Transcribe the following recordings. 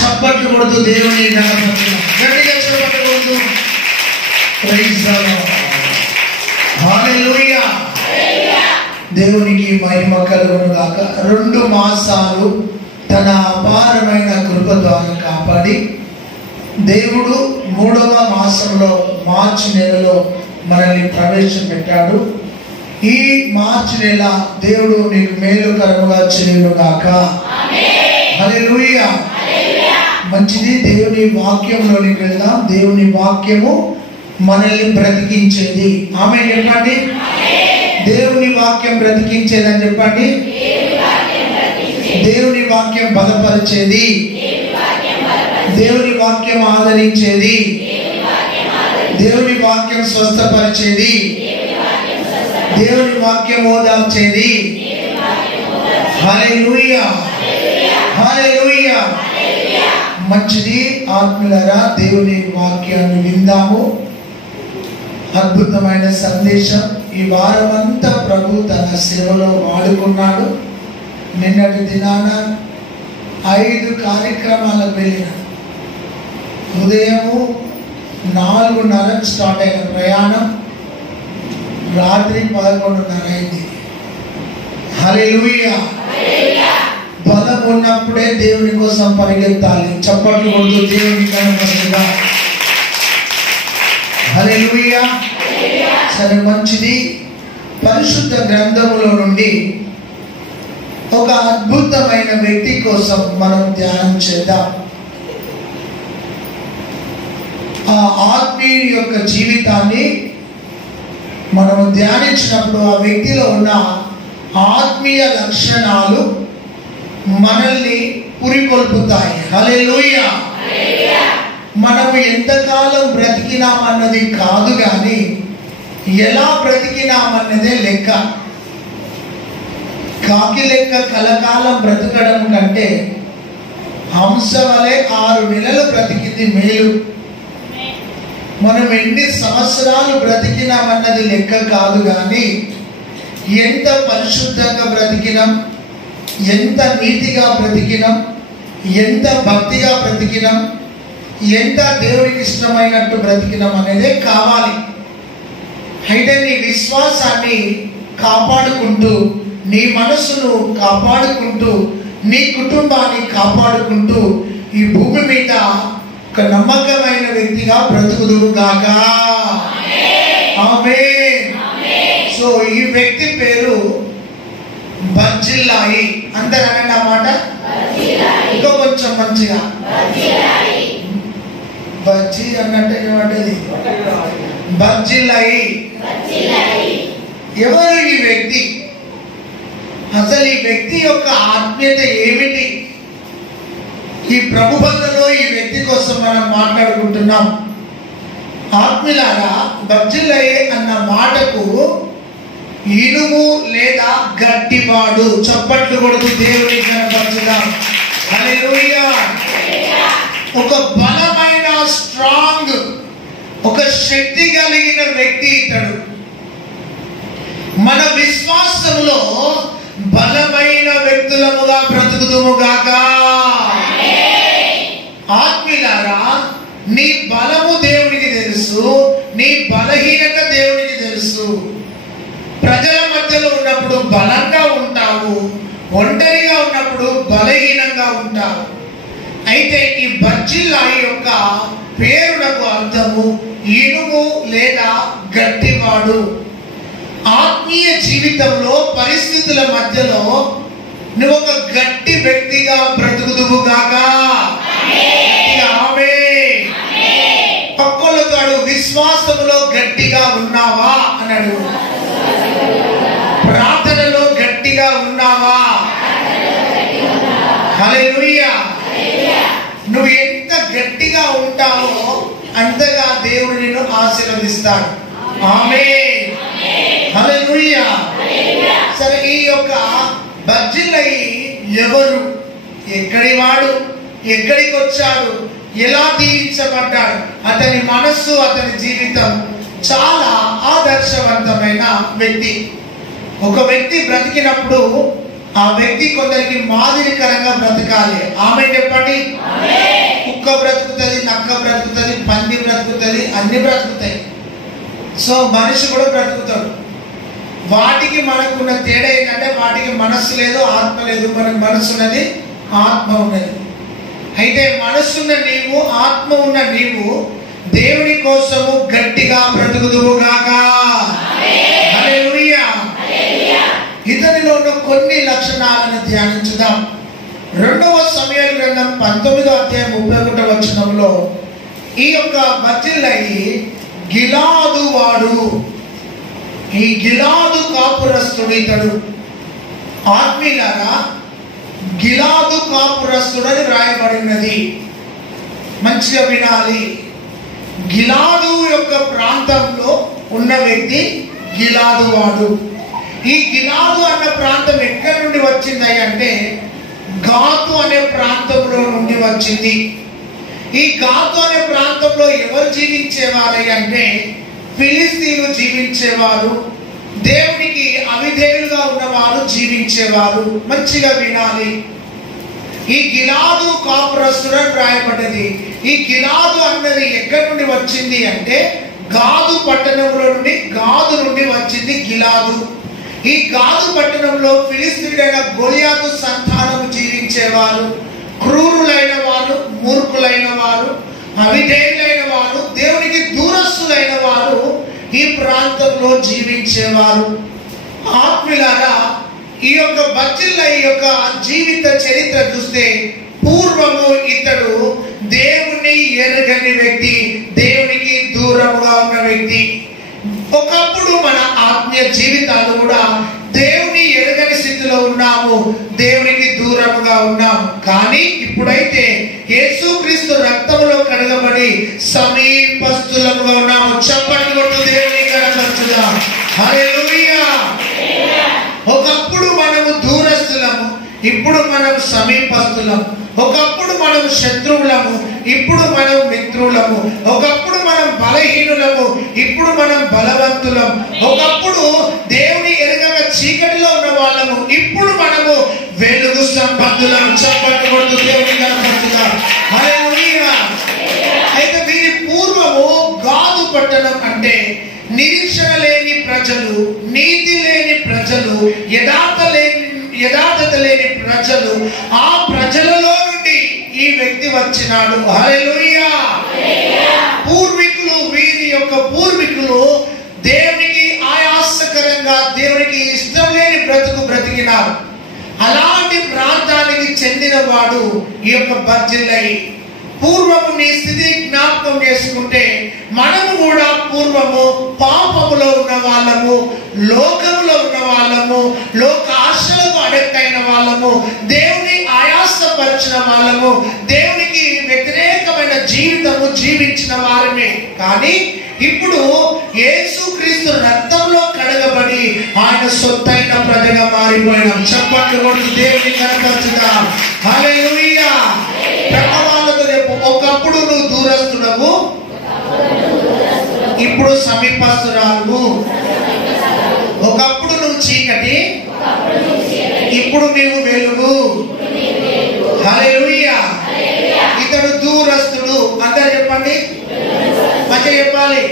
చప్పట్లు కొడుతూ దేవుని గట్టిగా చప్పట్లు కొడుతూ ప్రైజ్ ది లార్డ్. హల్లెలూయా. దేవునికి మహిమ కలుగును గాక. 2 మాసాలు తన అపారమైన కృప ద్వారా కాపాడి దేవుడు 3వ మాసంలో మార్చి నెలలో మనల్ని ప్రవేశపెట్టాడు. ఈ మార్చి నెల దేవుడు నీకు మేలుకరముగా చేయును గాక. హల్లెలూయా. మంచిది. దేవుని వాక్యంలోనికి వెళ్దాం. దేవుని వాక్యము మనల్ని బ్రతికించేది. ఆమేన్ చెప్పండి. దేవుని వాక్యం బ్రతికించేది అని చెప్పండి. దేవుని వాక్యం బలపరిచేది. దేవుని వాక్యం ఆదరించేది. దేవుని వాక్యం స్వస్థపరిచేది. దేవుని వాక్యం ఓదార్చేది. హల్లెలూయా. హల్లెలూయా. మంచిది. ఆత్మీయులారా, దేవుని వాక్యాన్ని విందాము. అద్భుతమైన సందేశం. ఈ వారమంతా ప్రభు తన సేవలో వాడుకున్నాడు. నిన్నటి దినాన 5 కార్యక్రమాలకు వెళ్ళిన. ఉదయము 4:30 స్టార్ట్ అయిన ప్రయాణం రాత్రి 11:30 అయింది. హల్లెలూయా. బలం ఉన్నప్పుడే దేవుని కోసం పరిగెత్తాలి. చప్పట్లు కొడుతూ దేవుని కనపరచుగా. హల్లెలూయా. సరే, మంచిది. పరిశుద్ధ గ్రంథములో నుండి ఒక అద్భుతమైన వ్యక్తి కోసం మనం ధ్యానం చేద్దాం. ఆ ఆత్మీయుని యొక్క జీవితాన్ని మనం ధ్యానించినప్పుడు ఆ వ్యక్తిలో ఉన్న ఆత్మీయ లక్షణాలు మనల్ని పురికొల్పుతాయి. హల్లెలూయా. మనము ఎంతకాలం బ్రతికినామన్నది కాదు కానీ ఎలా బ్రతికినామన్నదే లెక్క. కాకి లెక్క కలకాలం బ్రతకడం కంటే హంస వలె 6 నెలలు బ్రతికింది మేలు. మనం ఎన్ని సంవత్సరాలు బ్రతికినామన్నది లెక్క కాదు కానీ ఎంత పరిశుద్ధంగా బ్రతికినాం, ఎంత నీతిగా బ్రతికినాం, ఎంత భక్తిగా బ్రతికినాం, ఎంత దేవునికి ఇష్టమైనట్టు బ్రతికినాం అనేదే కావాలి. అయితే నీ విశ్వాసాన్ని కాపాడుకుంటూ, నీ మనసును కాపాడుకుంటూ, నీ కుటుంబాన్ని కాపాడుకుంటూ ఈ భూమి మీద ఒక నమ్మకమైన వ్యక్తిగా బ్రతుకుదువు గాక. ఆమేన్. సో ఈ వ్యక్తి పేరు బర్జిల్లాయి. అందరూ అనండి ఆ మాట. ఇంకా కొంచెం మంచిగా బజ్జీ అన్నట్టు ఏమంటది? బర్జిల్లాయి. ఎవరు ఈ వ్యక్తి? అసలు ఈ వ్యక్తి యొక్క ఆత్మీయత ఏమిటి? ఈ ప్రభుబంధంలో ఈ వ్యక్తి కోసం మనం మాట్లాడుకుంటున్నాం. ఆత్మీయులారా, బర్జిల్లాయి అన్న మాటకు ఇనుము లేదా గట్టివాడు. చప్పట్లు కొడుతూ దేవుని కనపరచుదాం. హల్లెలూయా. ఒక బలమైన స్ట్రాంగ్, ఒక శక్తి కలిగిన వ్యక్తి ఇతడు. మన విశ్వాసంలో బలమైన వ్యక్తులముగా బ్రతుకుదుముగాక. ఆత్మీయులారా, నీ బలము దేవునికి తెలుసు, నీ బలహీనత దేవునికి తెలుసు. ప్రజల మధ్యలో ఉన్నప్పుడు బలంగా ఉంటావు, ఒంటరిగా ఉన్నప్పుడు బలహీనంగా ఉంటావు. అయితే ఈ బర్జిల్లాయి యొక్క పేరునకు అర్థము ఇనుము లేదా గట్టివాడు. ఆత్మీయ జీవితంలో పరిస్థితుల మధ్యలో నువ్వు ఒక గట్టి వ్యక్తిగా బ్రతుకుదువుగాక. ఆమేన్. పక్కలతో అడుగు, విశ్వాసములో గట్టిగా ఉన్నావా అన్నాడు. ప్రార్థనలో గట్టిగా ఉన్నావా? హల్లెలూయా. నువ్వు ఎంత గట్టిగా ఉంటావో అంతగా దేవుడు నిన్ను ఆశీర్వదిస్తాడు. ఆమేన్. హల్లెలూయా. సరే, ఈ యొక్క బర్జిల్లాయి ఎవరు? ఎక్కడి వాడు? ఎక్కడికి వచ్చాడు? ఎలా దీవించబడ్డాడు? అతని మనస్సు, అతని జీవితం చాలా ఆదర్శవంతమైన వ్యక్తి. ఒక వ్యక్తి బ్రతికినప్పుడు ఆ వ్యక్తి కొందరికి మాదిరికరంగా బ్రతకాలి. ఆమె చెప్పండి. కుక్క బ్రతుకుతుంది, నక్క బ్రతుకుతుంది, పంది బ్రతుకుతుంది, అన్ని బ్రతుకుతాయి. సో మనిషి కూడా బ్రతుకుతాడు. వాటికి మనకున్న తేడా ఏంటంటే వాటికి మనస్సు లేదు, ఆత్మ లేదు. మనకు మనస్సు ఉన్నది, ఆత్మ ఉన్నది. అయితే మనస్సున్న నీవు, ఆత్మ ఉన్న నీవు దేవుని కోసము గట్టిగా బ్రతుకుదువుగాక. హల్లెలూయా. ఇతనిలో ఉన్న కొన్ని లక్షణాలను ధ్యానించుదాం. 2వ సమూయేలు గ్రంథం 19వ అధ్యాయం 31వ వచనంలో ఈ యొక్క బర్జిల్లై గిలాదు వాడు, ఈ గిలాదు కాపురస్తుడు ఇతడు. ఆత్మీయులారా, గిలాదు కాపురస్తుడని రాయబడినది. మంచిగా వినాలి. గిలాదు యొక్క ప్రాంతంలో ఉన్న వ్యక్తి గిలాదు వాడు. ఈ గిలాదు అన్న ప్రాంతం ఎక్కడి నుండి వచ్చింది అంటే గాతు అనే ప్రాంతంలో నుండి వచ్చింది. ఈ గాతు అనే ప్రాంతంలో ఎవరు జీవించేవారు అంటే ఫిలిస్తీన్లు జీవించేవారు. దేవునికి అవిధేయులుగా ఉన్నవారు జీవించేవారు. మంచిగా వినాలి. ఈ గిలాదు కాపురస్తుడు అని రాయబడ్డది. ఈ గిలాదు అన్నది ఎక్కడి నుండి వచ్చింది అంటే గాదు పట్టణంలో నుండి, గాదు నుండి వచ్చింది గిలాదు. ఈ గాదు పట్టణంలో ఫిలిస్తీయుడైన గొలియాతు సంతానము జీవించేవారు. క్రూరులైన వారు, మూర్ఖులైన వారు, అవిధేయులైన వారు, దేవునికి దూరస్తులైన వారు ఈ ప్రాంతంలో జీవించేవారు. ఆత్మీయులారా, ఈ యొక్క బర్జిల్లై యొక్క జీవిత చరిత్ర చూస్తే పూర్వము ఇతడు దేవుని ఎరగని వ్యక్తి, దేవునికి దూరముగా ఉన్న వ్యక్తి. ఒకప్పుడు మన ఆత్మీయ జీవితాలు కూడా దేవుని ఎరగని స్థితిలో ఉన్నాము, దేవునికి దూరముగా ఉన్నాము. కానీ ఇప్పుడైతే యేసుక్రీస్తు రక్తములో కడగబడి సమీపస్తులముగా ఉన్నాము. చప్పట్లు కొట్టు దేవుని కనపరచుదాం. హల్లెలూయా. ఒకప్పుడు మనము దూరస్తులము, ఇప్పుడు మనం సమీపస్తులం. ఒకప్పుడు మనం శత్రువులము, ఇప్పుడు మనం మిత్రులము. ఒకప్పుడు మనం బలహీనులము, ఇప్పుడు మనం బలవంతులం. ఒకప్పుడు దేవుని ఎరుగక చీకటిలో ఉన్న వాళ్ళము, ఇప్పుడు మనము వెలుగు సంబంధులం. చప్పట్లు కొడుతూ దేవుని కనపరచుదాం. హల్లెలూయా. అయితే వీరి పూర్వము గాదు పట్టణం అంటే నిరీక్షణ లేని ప్రజలు, నీతి లేని ప్రజలు, యథార్థత లేని ప్రజలు. ఆ ప్రజలలో నుండి ఈ వ్యక్తి వచ్చినాడు. హల్లెలూయా. పూర్వీకులు, వీరి యొక్క పూర్వీకులు దేవునికి ఆయాసకరంగా, దేవునికి ఇష్టం లేని బ్రతుకు బ్రతికినారు. అలాంటి ప్రాంతానికి చెందిన వాడు ఈ యొక్క బర్జిల్లై. పూర్వము నీ స్థితి జ్ఞాపకం చేసుకుంటే మనము కూడా పూర్వము పాపములో ఉన్న వాళ్ళము, లోకములో ఉన్న వాళ్ళము, లోక ఆశలకు అడెక్ట్ అయిన వాళ్ళము, దేవుని ఆయాసపరిచిన వాళ్ళము, దేవునికి వ్యతిరేకమైన జీవితము జీవించిన వారమే. కానీ ఇప్పుడు యేసుక్రీస్తు రక్తంలో కడగబడి ఆయన సొత్తైన ప్రజగా మారిపోయినాం. చప్పట్లు కొడుతూ దేవుని కనపరచుదాం. హల్లెలూయా. ప్రకవాళ్ళతో చెప్పు, ఒకప్పుడు నువ్వు దూరస్తుడవు, ఇప్పుడు సమీపస్తురాలు. ఒకప్పుడు నువ్వు చీకటి, ఇప్పుడు నీవు వెలుగు. హల్లెలూయా. ఇతడు దూరస్తుడు. అందరు చెప్పండి, మంచిగా చెప్పాలి.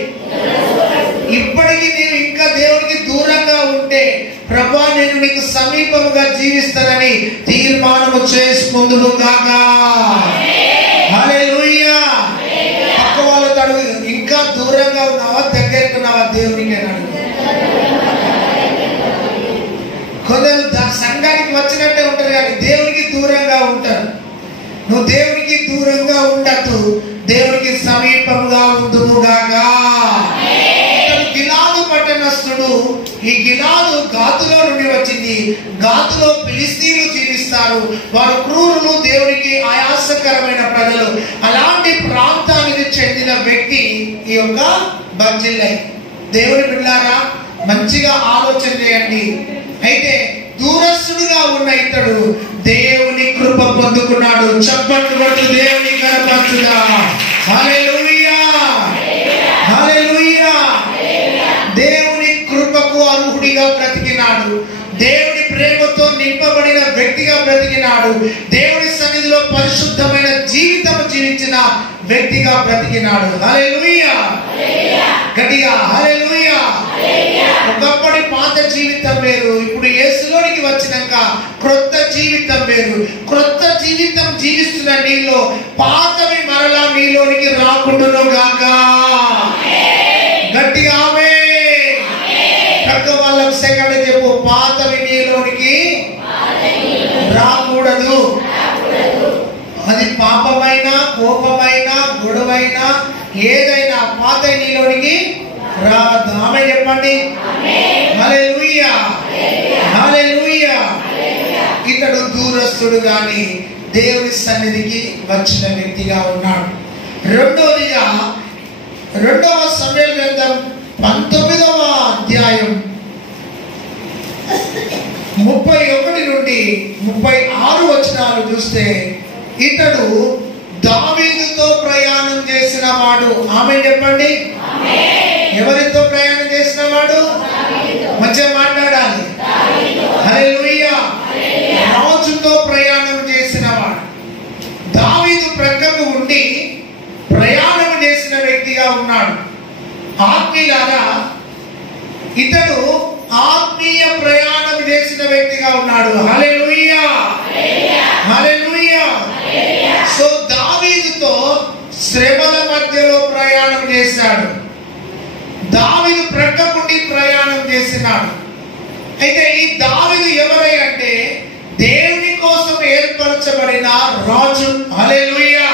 ఇప్పటికీ నీవు ఇంకా దేవునికి దూరంగా ఉంటే ప్రభువా నేను నీకు సమీపముగా జీవిస్తానని తీర్మానము చేసుకుందును గాక. హల్లెలూయా. పక్క వాళ్ళతో అడుగు, ఇంకా దూరంగా ఉన్నావా, దగ్గరకు ఉన్నావా దేవునికి అని అడుగు. కొందరు సంఘానికి వచ్చినట్టే ఉంటారు కానీ దేవునికి దూరంగా ఉంటారు. నువ్వు దేవునికి దూరంగా ఉండద్దు, దేవునికి సమీపంగా ఉందువుగాక. గిలాదు పట్టణస్థుడు. ఈ గిలాదు గాతులో నుండి వచ్చింది. గాతులో ఫిలిస్తీన్లు జీవిస్తారు. వారు క్రూరులు, దేవునికి ఆయాసకరమైన ప్రజలు. అలాంటి ప్రాంతానికి చెందిన వ్యక్తి ఈ యొక్క బర్జిల్లై. దేవుని బిడ్డలారా, మంచిగా ఆలోచన చేయండి. అయితే దూరస్తుడుగా ఉన్న ఇతడు దేవుని కృప పొందుకున్నాడు. చప్పట్లు కొట్టు దేవుని కనపరచుదాం. హల్లెలూయా. హల్లెలూయా. దేవుని కృపకు అర్హుడిగా బ్రతికినాడు. దేవుని ప్రేమతో నింపబడిన వ్యక్తిగా బ్రతికినాడు. దేవుని సన్నిధిలో పరిశుద్ధమైన జీవితం జీవించిన వ్యక్తిగా బ్రతికినాడు. హల్లెలూయా, గట్టిగా హల్లెలూయా. ఒకప్పటి పాత జీవితం వేరు, ఇప్పుడు యేసులోనికి వచ్చినాక క్రొత్త జీవితం వేరు. క్రొత్త జీవితం జీవిస్తున్న నీలో పాతవి మరలా నీలోనికి రాకుండాను గాక. గట్టిగా ఆమేన్. ప్రక్క వాళ్ళకి సెకండ్ చెప్పు, పాతవి నీలోనికి రాకూడదు. అది పాపమైనా కోపమైనా గొడవైనా ఏదైనా పాత నీలోనికి రావద్దు. ఆమేన్ చెప్పండి. హల్లెలూయా, హల్లెలూయా. ఇతడు దూరస్తుడు గాని దేవుని సన్నిధికి వచ్చిన వ్యక్తిగా ఉన్నాడు. రెండోదిగా 2వ సమూయేలు గ్రంథం 19వ అధ్యాయం 31 నుండి 36 వచనాలు చూస్తే ఇతడు దావీదుతో ప్రయాణం చేసిన వాడు. ఆమేన్ చెప్పండి. ఎవరితో ప్రయాణం చేసిన వాడు? మంచిగా మాట్లాడాలి. హల్లెలూయా. రాజుతో ప్రయాణం చేసిన వాడు. దావీదు ప్రక్కకు ఉండి ప్రయాణం చేసిన వ్యక్తిగా ఉన్నాడు. ఆత్మీయులారా, ఇతడు ఆత్మీయ ప్రయాణం చేసిన వ్యక్తిగా ఉన్నాడు. హల్లెలూయా, హల్లెలూయా. సో దావీదుతో శ్రమల మధ్యలో ప్రయాణం చేశాడు. దావీదు ప్రక్కకుండి ప్రయాణం చేసినాడు. అయితే ఈ దావీదు ఎవరై అంటే దేవుని కోసం ఏర్పరచబడిన రాజు. హల్లెలూయా.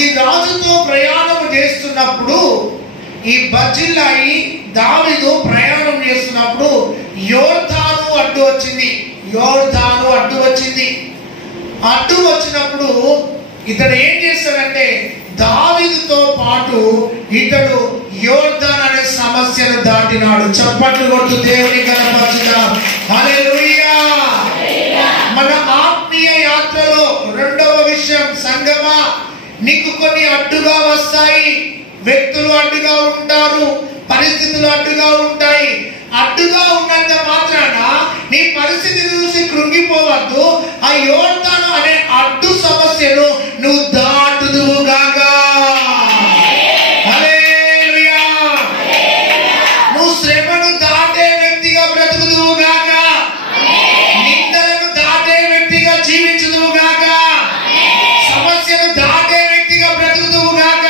ఈ రాజుతో ప్రయాణం చేస్తున్నప్పుడు ఈ బర్జిల్లాయి దావీదు ప్రయాణం చేస్తున్నప్పుడు యోర్దాను అడ్డు వచ్చింది. యోర్దాను అడ్డు వచ్చింది. అడ్డు వచ్చినప్పుడు ఇతడు ఏం చేస్తాడంటే దావీదుతో పాటు ఇతడు యోర్దాను అనే సమస్యను దాటినాడు. చప్పట్లు కొడుతూ దేవుని కనపరచుదాం. హల్లెలూయా. మన ఆత్మీయ యాత్రలో రెండవ విషయం, సంగమా, నీకు కొన్ని అడ్డుగా వస్తాయి. వ్యక్తులు అడ్డుగా ఉంటారు, పరిస్థితులు అడ్డుగా ఉంటాయి. అడ్డుగా ఉన్నంత మాత్రాన నీ పరిస్థితి చూసి కృంగిపోవద్దు. ఆ యోర్దాను అనే అడ్డు సమస్యను నువ్వు దాటుదువు గాక. హల్లెలూయా. నువ్వు శ్రమను దాటే వ్యక్తిగా బ్రతుకుదువు గాక. నిందలను దాటే వ్యక్తిగా జీవించుదువు గాక. సమస్యను దాటే వ్యక్తిగా బ్రతుకుదువు గాక.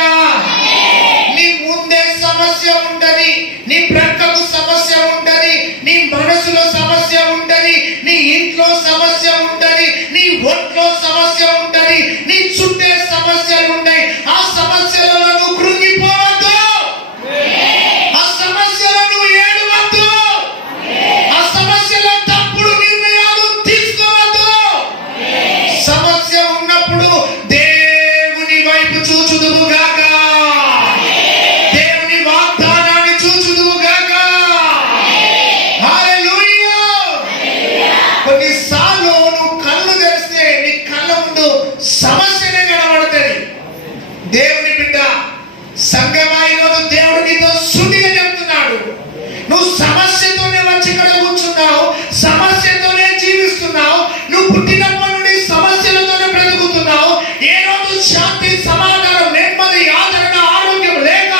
నీ ముందే సమస్య ఉంటది, నీ ప్రక్కకు సమస్య ఉంటది, నీ మనసులో సమస్య ఉంటది, నీ ఇంట్లో సమస్య ఉంటది, నీ ఒంట్లో సమస్య ఉంటది, నీ చుట్టే సమస్యలు ఉంటాయి. ఆ సమస్యలలో నువ్వు కృంగిపోవద్దు. ఆ సమస్యలను ఏడవద్దు. ఆ సమస్యలో తప్పుడు నిర్ణయాలు తీసుకోవద్దు. సమస్య ఉన్నప్పుడు దేవుని వైపు చూచుదువు గాక. దేవుని వాగ్దానాన్ని చూచుదువు గాక. హల్లెలూయా. కొన్నిసార్లు నువ్వు కళ్ళు తెరిస్తే నీ కళ్ళ ముందు సమస్యనే కనబడుతుంది. దేవుని బిడ్డ, సంగమా, ఈరోజు దేవుడు నీతో సుడిగా చెప్తున్నాడు. నువ్వు సమస్యతోనే వచ్చి ఇక్కడ కూర్చున్నావు, సమస్యతోనే జీవిస్తున్నావు. నువ్వు పుట్టినప్పటి నుండి సమస్యలతోనే బ్రతుకుతున్నావు. ఏ రోజు శాంతి, సమాధానం, నెమ్మది, ఆదరణ, ఆరోగ్యం లేక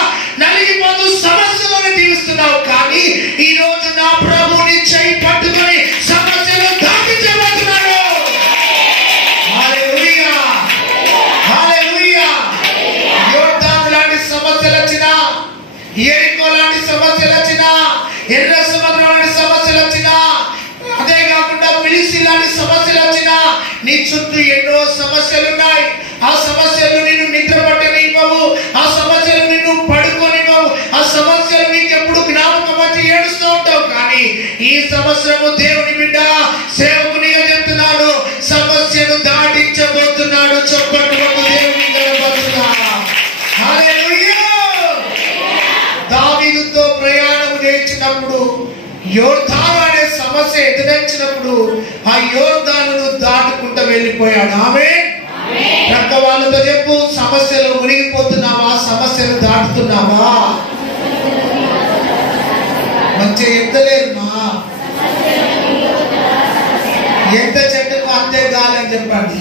నలిగిపోతూ సమస్యలోనే జీవిస్తున్నావు. కానీ ఈ రోజు నా ప్రభుని చేయి పట్టుకొని సమస్యలు దాటించబోతున్నాడు. హల్లెలూయా, హల్లెలూయా. యోర్దాను లాంటి సమస్యలు వచ్చినా, యెరికో లాంటి సమస్యలు వచ్చినా, ఎర్ర సముద్రం లాంటి సమస్యలు వచ్చినా, అదే కాకుండా ఫిలిస్తీన్ లాంటి సమస్యలు వచ్చినా, నీ చుట్టూ ఎన్నో సమస్యలు ఉన్నాయి. ఆ సమస్యలు నిన్ను నిద్ర పట్టనివ్వవు. ఆ సమస్యలు నిన్ను పడుకోనివ్వవు. ఆ సమస్యలు నీకు ఎప్పుడు జ్ఞాపకం వచ్చి ఏడుస్తూ ఉంటావు. కానీ ఈ సంవత్సరము దేవుని బిడ్డ సేవకునిగా చెప్తున్నాడు, సమస్యను దాటించబోతున్నాడు. చప్పట్లు దేవుని కనపరుస్తున్నాడు. హల్లెలూయా. దావీదుతో ప్రయాణం చేయించినప్పుడు యోర్దాను అనే సమస్య ఎదురొచ్చినప్పుడు ఆ యోర్దానును దాటుకుంటూ వెళ్ళిపోయాడు. ఆమేన్. ప్రక్క వాళ్ళతో చెప్పు, సమస్యలు మునిగిపోతున్నావా? సమస్యలు దాటుతున్నావా? మంచిగా ఎత్తలేరు మా. ఎంత చెడ్డ చెప్పండి.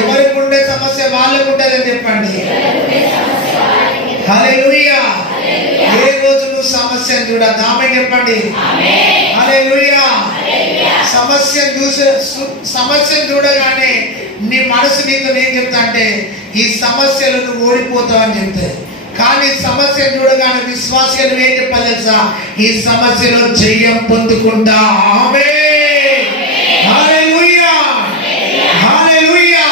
ఎవరికి ఉండే సమస్య వాళ్ళకు ఉంటుందని చెప్పండి. హల్లెలూయా. ఏ రోజు నువ్వు సమస్యను చూడద్దు. ఆమేన్ చెప్పండి. హల్లెలూయా. సమస్యను చూడగానే నీ మనసు నీకు నేను చెప్తా అంటే ఈ సమస్యలు నువ్వు ఓడిపోతావు అని చెప్తే, కానీ సమస్యను చూడగానే విశ్వాసాలు ఏం చెప్పాలి తెలుసా? ఈ సమస్యలో జయం పొందుకుంటా. ఆమేన్. హల్లెలూయా. హల్లెలూయా.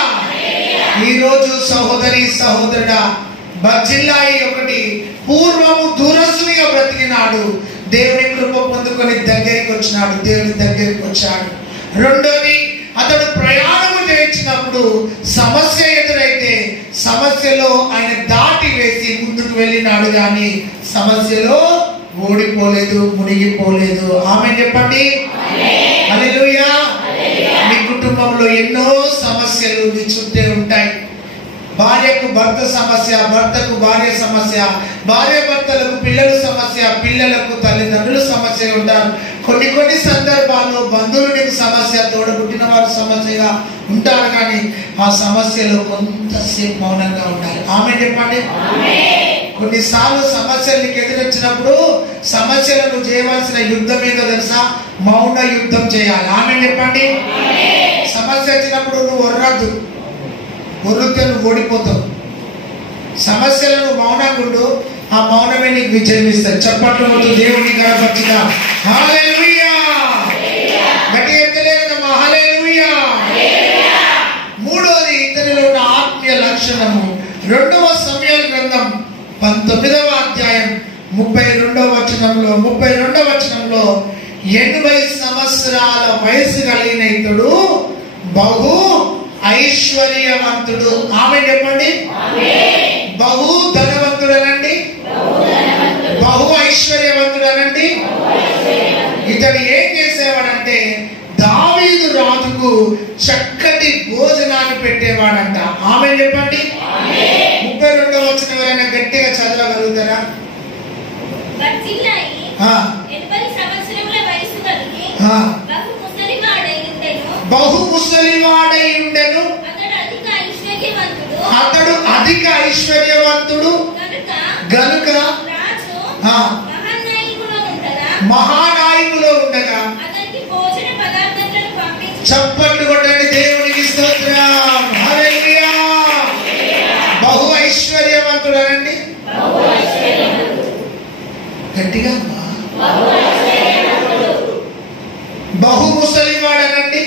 ఈ రోజు సహోదరి సహోదరుడా, బర్జిల్లాయి ఒకటి పూర్వము దూరస్తునిగా బ్రతికినాడు, దేవుని కృప పొందుకొని దగ్గరికి వచ్చినాడు, దేవుని దగ్గరికి వచ్చాడు. రెండోది, అతడు ప్రయాణము చేయించినప్పుడు సమస్య ఎదురైతే సమస్యలో ఆయన దాటి వేసి ముందుకు వెళ్ళినాడు, కానీ సమస్యలో ఓడిపోలేదు, మునిగిపోలేదు. ఆమేన్ చెప్పండి. హల్లెలూయా. మీ కుటుంబంలో ఎన్నో సమస్యలు మీ చుట్టే ఉంటాయి. భార్యకు భర్త సమస్య, భర్తకు భార్య సమస్య, భార్య భర్తలకు పిల్లల సమస్య, పిల్లలకు తల్లిదండ్రులు సమస్య ఉంటారు. కొన్ని సందర్భాల్లో బంధువులు నీకు సమస్య, తోడబుట్టిన వారు సమస్యగా ఉంటారు, కానీ ఆ సమస్యలో కొంతసేపు మౌనంగా ఉండాలి. ఆమేన్ చెప్పండి. కొన్నిసార్లు సమస్యలు నీకు ఎదురొచ్చినప్పుడు సమస్యలను చేయవలసిన యుద్ధం ఏదో తెలుసా? మౌన యుద్ధం చేయాలి. ఆమేన్ చెప్పండి. సమస్య వచ్చినప్పుడు నువ్వు ఒర్రద్దు, ఒర్రితే నువ్వు ఓడిపోతావు. సమస్యలను మౌనంగా ఉండు, ఆ మౌనమే నీకు విజయం ఇస్తుంది. చప్పట్లు కొట్టు దేవుని గణపతిగా. హల్లెలూయా. గట్టి ఎత్తలేదమ్మా. హల్లెలూయా. మూడోది, ఇతనిలో ఉన్న ఆత్మీయ లక్షణము 2వ సమూయేలు గ్రంథం 19వ అధ్యాయం 32వ వచనంలో 80 సంవత్సరాల వయసు కలిగిన ఇతడు బహు ఐశ్వర్యవంతుడు. ఆమేన్ చెప్పండి. బహు ధనవంతుడనండి, బహు ఐశ్వర్యవంతుడనండి. ఇతడు ఏం చేసేవాడంటే దావీదు రాజుకు చక్కటి భోజనాన్ని పెట్టేవాడంట. ఆమేన్ చెప్పండి. 32వ వచనం ఎవరైనా గట్టిగా చదవగలుగుతారా? బహు ముసలివాడై ఉండెను, అతడు అధిక ఐశ్వర్యవంతుడు గనుక మహానాయకులో ఉండగా. చప్పట్లు కొట్టండి దేవునికి స్తోత్రం. హల్లెలూయా. బహు ఐశ్వర్యవంతుడు అనండి గట్టిగా. బహు ముసలివాడు అనండి.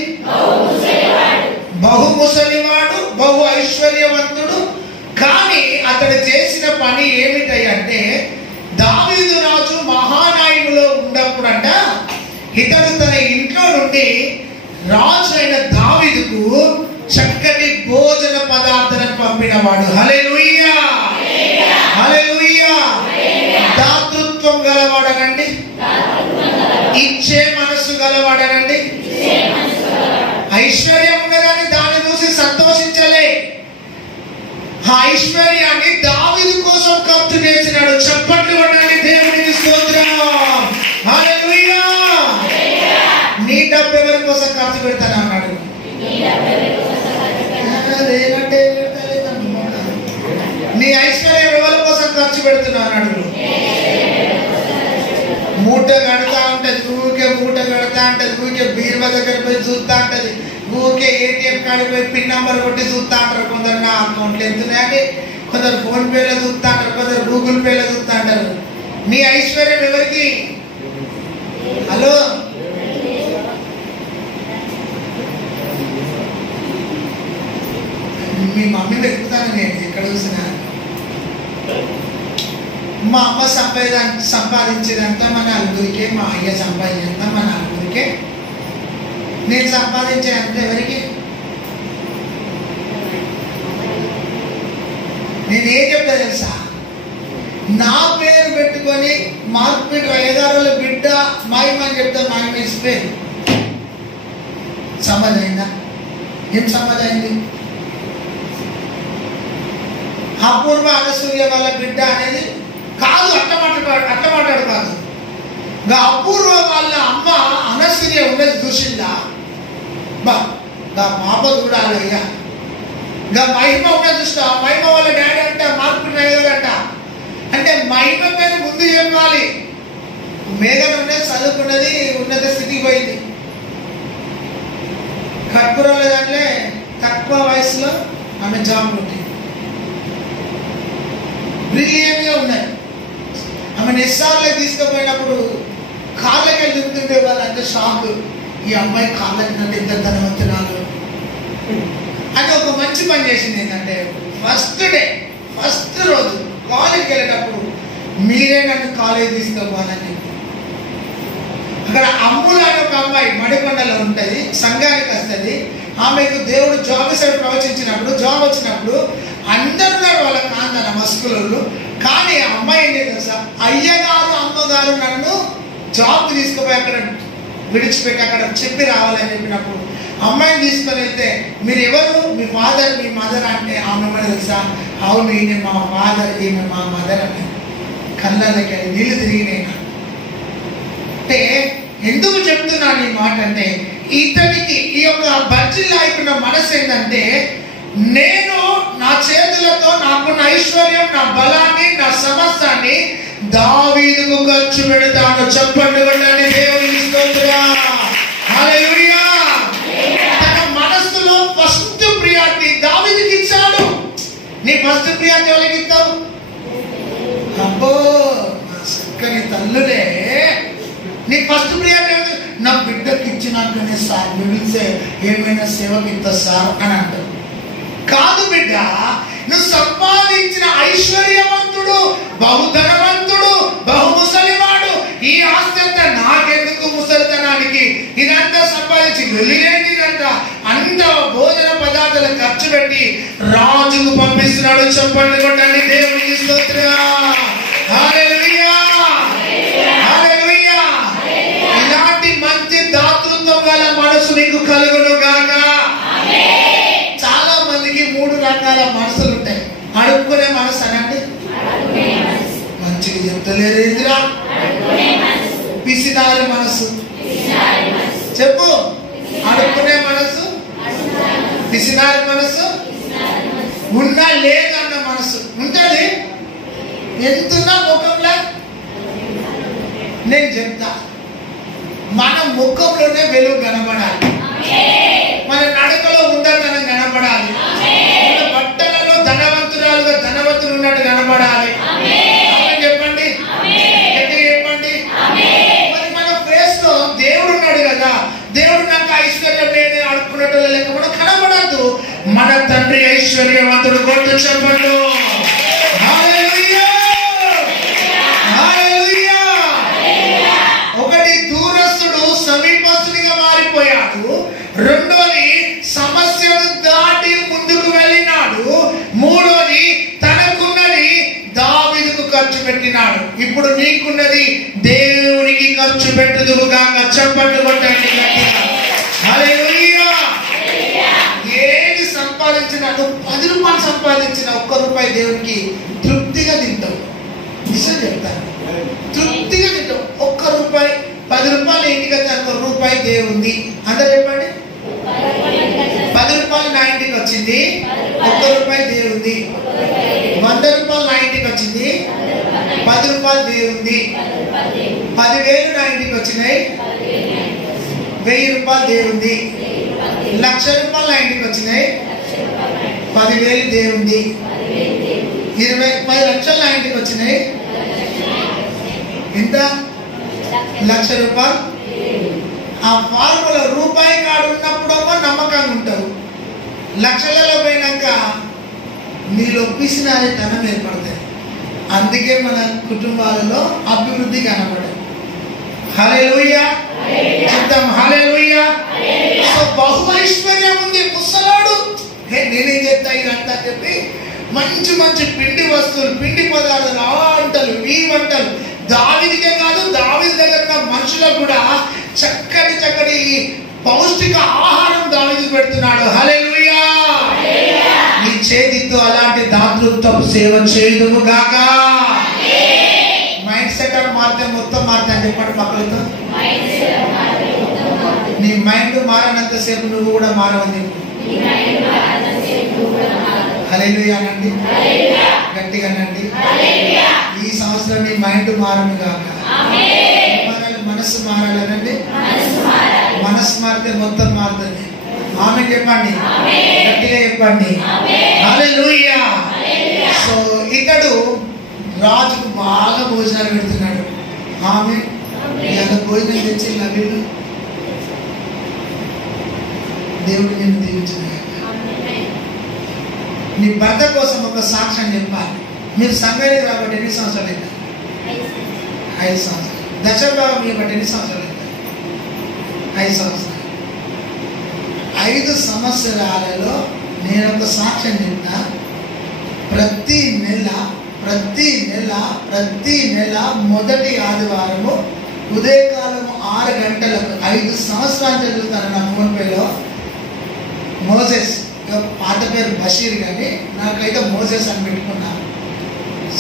బహు ముసలివాడు, బహు ఐశ్వర్యవంతుడు. కానీ అతడు చేసిన పని ఏమిటంటే, దావీదు రాజు మహానాయకులో ఉన్నప్పుడంట ఇతడు తన ఇంట్లో నుండి రాజు అయిన దావీదుకు చక్కటి భోజన పదార్థాలను పంపినవాడు. హల్లెలూయా. హల్లెలూయా. దాతృత్వం గలవాడనండి, ఇచ్చే మనసు గలవాడనండి. ఐశ్వర్యం ఉన్నదని దాన్ని చూసి సంతోషించలే, ఆ ఐశ్వర్యాన్ని దావీదు కోసం ఖర్చు చేసినాడు. చప్పట్లు కొట్టండి దేవునికి స్తోత్రం. హల్లెలూయా. నీ డబ్బు ఎవరి కోసం ఖర్చు పెడతాను అన్నాడు. నీ ఐశ్వర్యం ఎవరి కోసం ఖర్చు పెడుతున్నా అన్నాడు. మూట కడతా ఉంటది, ఊరికే మూట కడతా ఉంటది, ఊరికే బీరువా దగ్గర పోయి చూస్తా ఉంటది, ఊరికే ఏటీఎం కార్డు పోయి పిన్ నంబర్ కొట్టి చూస్తా అంటారు. కొందరు నా అకౌంట్లు ఎంతున్నాయండి, కొందరు ఫోన్ పేలో చూస్తా అంటారు, కొందరు గూగుల్ పేలో చూస్తా అంటారు. నీ ఐశ్వర్యం ఎవరికి? హలో, మీ మమ్మీ వెతుకుతాను నేను ఎక్కడ చూసినా. మా అమ్మ సంపాదించేదంతా మన నలుగురికే, మా అయ్య సంపాదించేదంతా మన నలుగురికే, నేను సంపాదించేదంతా ఎవరికి? నేనేం చెప్తా తెలుసా? నా పేరు పెట్టుకొని మార్కెట్ ఐదారుల బిడ్డ మాయమని చెప్తా. మాయమేసి పేరు సమాజైందా? ఏం సమాజైంది? అపూర్వ అనసూయ వాళ్ళ బిడ్డ అనేది కాదు, అట్లా మాట్లాడు కాదు. అపూర్వ వాళ్ళ అమ్మ అనసూయ ఉన్నది చూసిందా? బా ఇంకా పాప చూడాలి. ఇక ఇంకా మహిమ ఉన్న చూస్తా, మహిమ వాళ్ళ డాడీ అంటే మార్పుంట. అంటే మహిమ మీద ముందు చెప్పాలి. మేఘన ఉన్నది, చదువుకున్నది, ఉన్నత స్థితికి పోయింది. కర్పూరంలో దాంట్లో తక్కువ వయసులో ఆమె జాబ్ ఉంది, బ్రిలియంట్గా ఉన్నాయి. ఆమె ఎస్ఆర్లో తీసుకుపోయినప్పుడు కాళ్ళకి వెళ్ళి దిగుతుంటే వాళ్ళంటే షాక్, ఈ అమ్మాయి కాళ్ళకి నన్ను ఎంత ధనవంతురాలు అని. ఒక మంచి పని చేసింది ఏంటంటే, ఫస్ట్ రోజు కాలేజ్కి వెళ్ళేటప్పుడు మీరే నన్ను కాలేజ్ తీసుకోవాలని చెప్పి, అక్కడ అమ్ములు అని ఒక అమ్మాయి మడికొండలో ఉంటుంది, సంఘానికి వస్తుంది. ఆమెకు దేవుడు జాబ్ సైడ్ ప్రవచించినప్పుడు, జాబ్ వచ్చినప్పుడు అందరూ వాళ్ళ కాంతన మస్కులు. కానీ ఆ అమ్మాయి ఏంటి తెలుసా, అయ్యగారు అమ్మగారు నన్ను జాబ్ తీసుకుపోయి అక్కడ విడిచిపెట్టి అక్కడ చెప్పి రావాలని చెప్పినప్పుడు అమ్మాయిని తీసుకొని వెళ్తే, మీరు ఎవరు, మీ ఫాదర్ మీ మదర్ అంటే ఆమె తెలుసా, అవును ఈయన మా ఫాదర్ ఈమె మా మదర్ అని. కళ్ళకి నీళ్ళు తిరిగినాయి. అంటే ఎందుకు చెప్తున్నాను ఈ మాట అంటే, ఇతనికి ఈ యొక్క బర్జిల్లా అయిపోయిన మనసు ఏంటంటే, నేను నా చేతులతో నాకున్న ఐశ్వర్యం, నా బలాన్ని, నా సమస్తాన్ని దావీదుకు ఖర్చు పెడతాను. చెప్పండి కొట్టండి దేవునికి స్తోత్రం. హల్లెలూయా. తన మనస్సులో ఫస్ట్ ప్రియారిటీ దావీదుకి ఇచ్చాడు. నీ ఫస్ట్ ప్రియారిటీ ఎవరికి ఇస్తావు? అబ్బో నా చక్కని తల్లులే, నీ ఫస్ట్ ప్రియారిటీ నా బిడ్డకి ఇచ్చినాకనే సార్ మిగిలితే ఏమైనా సేవకి ఇస్తా సార్ అని అంటారు. కాదు బిడ్డ, నువ్వు సంపాదించిన ఐశ్వర్యవంతుడు, బహుధనవంతుడు, బహు ముసలివాడు, ఈ ఆస్తి అంతా నాకెందుకు ముసలితనానికి, ఇదంతా సంపాదించి వెళ్ళేంటిదంతా అంత భోజన పదార్థాలు ఖర్చు పెట్టి రాజుకు పంపిస్తున్నాడు. చెప్పండి కొట్టండి దేవునికి స్తోత్రం. హల్లెలూయా, హల్లెలూయా. ఇలాంటి మంచి దాతృత్వం గల మనసు నీకు కలుగును గాక. చాలా మందికి 3 రకాల మనసులు ఉంటాయి. అడుక్కునే మనసు అనండి, మంచిగా చెప్తలేరు ఎదురా. పిసినారి మనసు చెప్పు, అడుక్కునే మనసు, పిసినారి మనసు, ఉన్నా లేదన్న మనసు ఉంటుంది. ఎంతున్నా ముఖంలో నేను చెప్తా, మన ముఖంలోనే వెలుగు కనబడాలి, మన నడకలో ఉందతనం కనబడాలి, మన బట్టలలో ధనవంతురాలుగా ధనవంతులు ఉన్నట్టు కనబడాలి. చెప్పండి, చెప్పండి. మరి మన ఫేస్ లో దేవుడు ఉన్నాడు కదా, దేవుడు నాకు ఐశ్వర్యం లేని అడుక్కున్నట్టు లేక మనం కనబడద్దు. మన తండ్రి ఐశ్వర్యవంతుడు. కొట్టు చెప్పండు. హల్లెలూయా, హల్లెలూయా. ఒకటి, దూరస్తుడు సమీపస్తునిగా మారిపోయాడు. రెండోది, సమస్యను దాటి ముందుకు వెళ్ళినాడు. మూడోది, తనకున్నది దావీదుకు ఖర్చు పెట్టినాడు. ఇప్పుడు నీకున్నది దేవునికి ఖర్చు పెట్టుదువుగాక. చెప్పండి కొట్టండి గట్టిగా. హల్లెలూయా. ఏది సంపాదించినా, నువ్వు 10 రూపాయలు సంపాదించిన, 1 రూపాయి దేవునికి తృప్తిగా తింటావు. విషయం చెప్తాను, తృప్తిగా తింటావు. 1 రూపాయి, 10 రూపాయలు ఇంటికి వచ్చి 1 రూపాయి దేవుంది. అందరూ చెప్పండి. 10 రూపాయలు నా ఇంటికి వచ్చింది, 1 రూపాయి దేవుంది. 100 రూపాయలు నా ఇంటికి వచ్చింది, 10 రూపాయలు దేవుంది. 10,000 నా ఇంటికి వచ్చినాయి, 1000 రూపాయలు దేవుంది. 1,00,000 రూపాయలు నా ఇంటికి వచ్చినాయి, 10,000 దేవుంది. 10 లక్షలు నా ఇంటికి వచ్చినాయి, ఎంత? 1,00,000 రూపాయలు. ఆ ఫార్ములా రూపాయి కాడు ఉన్నప్పుడేమో నమ్మకంగా ఉంటావు, లక్షలలో పోయినాక నీలో పిసినారి ధనం ఏర్పడతాయి. అందుకే మన కుటుంబాలలో అభివృద్ధి కనబడదు. హల్లెలూయా చెప్తాం. హల్లెలూయా. సో బహు ఐశ్వర్యం ఉంది. ముసలాడు నేనేం చేస్తా ఇదంతా చెప్పి మంచి మంచి పిండి వస్తువులు, పిండి పదార్థాలు, ఆ వంటలు, ఈ వంటలు, దావీదుకే కాదు దావీదు దగ్గర ఉన్న మనుషులకు కూడా చక్కటి చక్కటి పౌష్టిక ఆహారం దావీదు పెడుతున్నాడు. హల్లెలూయా. నీ చేతితో అలాంటి దాతృత్వపు సేవ చేయుదుము గాక. మైండ్ సెట్ మారితే మొత్తం మారుతా. చెప్పండి పక్కలతో, నీ మైండ్ మారనంతసేపు నువ్వు కూడా మారవని. హల్లెలూయా అనండి, గట్టిగా అనండి. ఈ సంవత్సరం నీ మైండ్ మారను గాక, మనసు మారాలనండి. మనసు మారితే మొత్తం మారుతుంది. ఆమె చెప్పండి, గట్టిగా చెప్పండి. హల్లెలూయా. సో ఇతడు రాజుకు బాగా భోజనాలు పెడుతున్నాడు. ఆమె ఇలా భోజనం తెచ్చి వీళ్ళు దేవుడు నేను దీవించిన. నీ భర్త కోసం ఒక సాక్ష్యం చెప్పాలి. మీరు సంఘానికి రాబట్టి ఎన్ని సంవత్సరాలు అవుతారు? 5 సంవత్సరాలు. దశభాగం ఇవ్వబట్టి ఎన్ని సంవత్సరాలు అవుతారు? 5 సంవత్సరాలు. 5 సంవత్సరాలలో నేను ఒక సాక్ష్యం చెప్తా. ప్రతి నెల మొదటి ఆదివారము ఉదయకాలం 6 గంటలకు 5 సంవత్సరాలు చదువుతాను నా ఫోన్పేలో. మోసెస్, పాత పేరు బషీర్, కానీ నాకైతే మోసెస్ అని పెట్టుకున్నాను.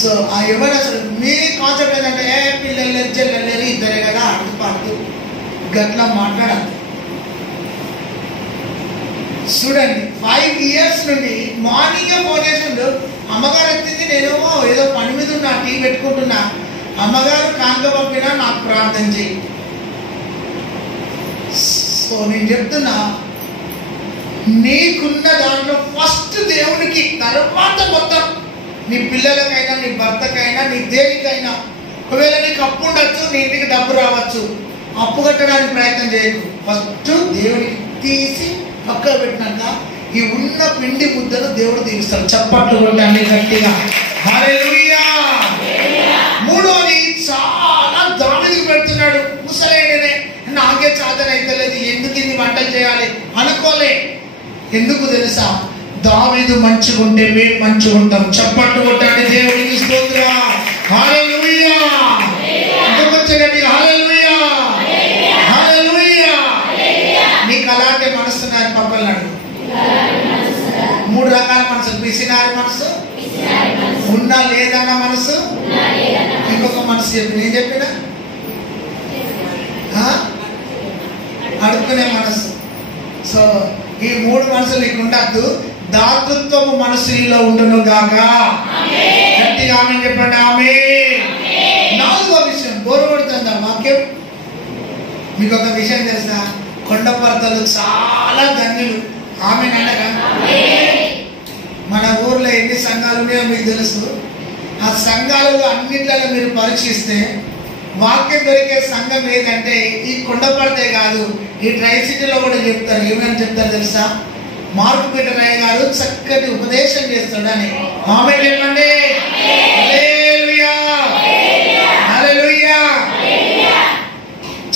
సో ఆ ఎవరు అసలు మీ కాన్సెప్ట్ ఏంటంటే పిల్లలు చెల్లెళ్ళు ఇద్దరే కదా ఆడుతూ పాడుతూ గట్లా మాట్లాడాలి. చూడండి, 5 years నుండి మార్నింగ్ ఫోన్ చేసిండు. అమ్మగారు ఎత్తింది, నేనేమో ఏదో పని మీద ఉన్నా, టీ పెట్టుకుంటున్నా. అమ్మగారు కానుక పంపినా నాకు ప్రార్థన చేయి. సో నేను చెప్తున్నా, నీకున్న దాంట్లో ఫస్ట్ దేవునికి, తర్వాత మొత్తం నీ పిల్లలకైనా నీ భర్తకైనా నీ దేనికైనా. ఒకవేళ నీకు అప్పు ఉండొచ్చు, నీ ఇంటికి డబ్బు రావచ్చు, అప్పు కట్టడానికి ప్రయత్నం చేయకు. ఫస్ట్ దేవునికి తీసి పక్కన పెట్టినాక ఈ ఉన్న పిండి ముద్దను దేవుడు దీవిస్తాడు. చప్పట్లు కొట్టండి గట్టిగా. హల్లెలూయా. మూడోది, చాలా దావీదుకు పెడుతున్నాడు. ముసలేనే నాకే చాదన అయితే లేదు, ఎందుకు ఇన్ని వంటలు చేయాలి అనుకోలే. ఎందుకు తెలుసా? దావీదు మంచిగుంటే మేము మంచిగుంటాం. చప్పట్లు కొట్టండి దేవుడికి స్తోత్రం. హల్లెలూయా. ఇంకొంచెం గట్టిగా హల్లెలూయా, హల్లెలూయా. నీకు అలాంటి మనసున్నారు పక్కన అడుగు. 3 రకాల మనసు: పిసినారి మనసు, ఉన్నా లేదన్న మనసు, ఇంకొక మనసు చెప్పి నేను చెప్పిన అడుక్కునే మనసు. సో ఈ 3 మనసులు నీకు ఉండద్దు. దాతృత్వము మనసు నీలో ఉండును గాక. గట్టిగా ఆమేన్ చెప్పండి. ఆమేన్. 4వ విషయం, బోరు కొడుతుందా వాక్యం? మీకు ఒక విషయం తెలుసా? కొండపర్తలు చాలా ధన్యులు. ఆమేన్ అనగా మన ఊర్లో ఎన్ని సంఘాలు ఉన్నాయో మీకు తెలుసు. ఆ సంఘాలలో అన్నిట్లలో మీరు పరీక్షిస్తే వాక్యం దొరికే సంఘం ఏదంటే ఈ కొండపడితే కాదు, ఈ ట్రై సిటీలో కూడా చెప్తారు. ఏమని చెప్తారు తెలుసా? మార్కు పీటరయ్య గారు చక్కటి ఉపదేశం చేస్తాడని. ఆమేన్ చెప్పండి. హల్లెలూయా, హల్లెలూయా.